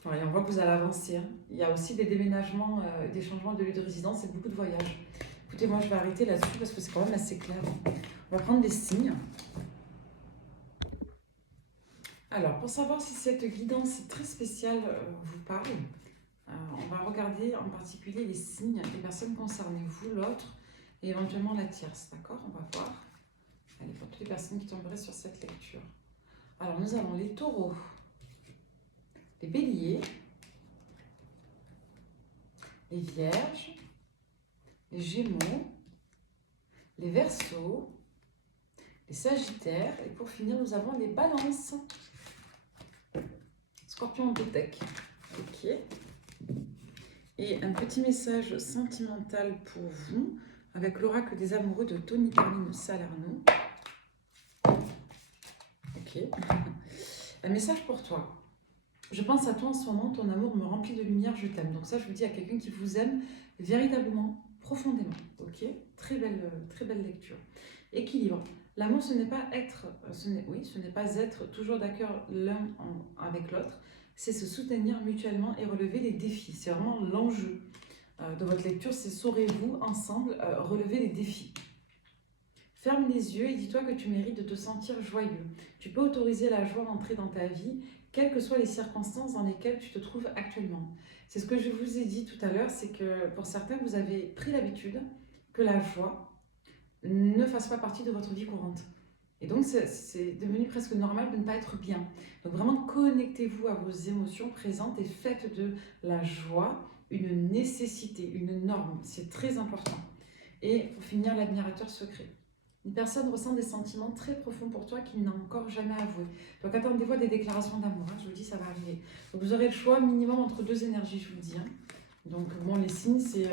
Ouais, on voit que vous allez avancer. Hein. Il y a aussi des déménagements, des changements de lieu de résidence et beaucoup de voyages. Écoutez, moi, je vais arrêter là-dessus parce que c'est quand même assez clair. On va prendre des signes. Alors, pour savoir si cette guidance très spéciale vous parle, on va regarder en particulier les signes des personnes concernées, vous, l'autre, et éventuellement la tierce, d'accord? On va voir. Allez, pour toutes les personnes qui tomberaient sur cette lecture. Alors, nous avons les taureaux, les béliers, les vierges, les gémeaux, les verseaux, les sagittaires, et pour finir, nous avons les balances. Scorpion de deck. Ok. Et un petit message sentimental pour vous, avec l'oracle des amoureux de Tony Carmine Salerno. Ok. Un message pour toi. Je pense à toi en ce moment, ton amour me remplit de lumière, je t'aime. Donc ça, je vous dis à quelqu'un qui vous aime véritablement, profondément. Ok. Très belle lecture. Équilibre. L'amour, ce n'est pas être, ce n'est pas être toujours d'accord l'un avec l'autre. C'est se soutenir mutuellement et relever les défis. C'est vraiment l'enjeu de votre lecture, c'est saurez-vous ensemble relever les défis. Ferme les yeux et dis-toi que tu mérites de te sentir joyeux. Tu peux autoriser la joie à entrer dans ta vie, quelles que soient les circonstances dans lesquelles tu te trouves actuellement. C'est ce que je vous ai dit tout à l'heure, c'est que pour certains, vous avez pris l'habitude que la joie ne fasse pas partie de votre vie courante. Et donc, c'est devenu presque normal de ne pas être bien. Donc, vraiment, connectez-vous à vos émotions présentes et faites de la joie une nécessité, une norme. C'est très important. Et pour finir, l'admirateur secret. Une personne ressent des sentiments très profonds pour toi qu'il n'a encore jamais avoué. Donc, attendez-vous à des déclarations d'amour. Hein, je vous dis, ça va arriver. Donc, vous aurez le choix minimum entre deux énergies, je vous dis. Hein. Donc, bon, les signes, c'est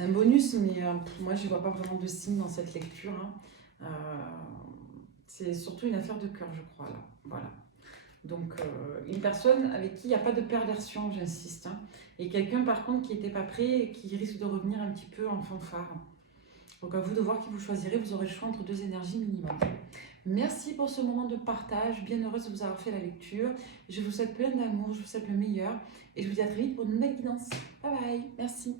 un bonus, mais moi, je ne vois pas vraiment de signes dans cette lecture. Hein. C'est surtout une affaire de cœur, je crois, là. Voilà. Donc, une personne avec qui il n'y a pas de perversion, j'insiste. Hein. Et quelqu'un, par contre, qui n'était pas prêt et qui risque de revenir un petit peu en fanfare. Donc, à vous de voir qui vous choisirez. Vous aurez le choix entre deux énergies minimum. Merci pour ce moment de partage. Bien heureuse de vous avoir fait la lecture. Je vous souhaite plein d'amour. Je vous souhaite le meilleur. Et je vous dis à très vite pour une nouvelle guidance. Bye bye. Merci.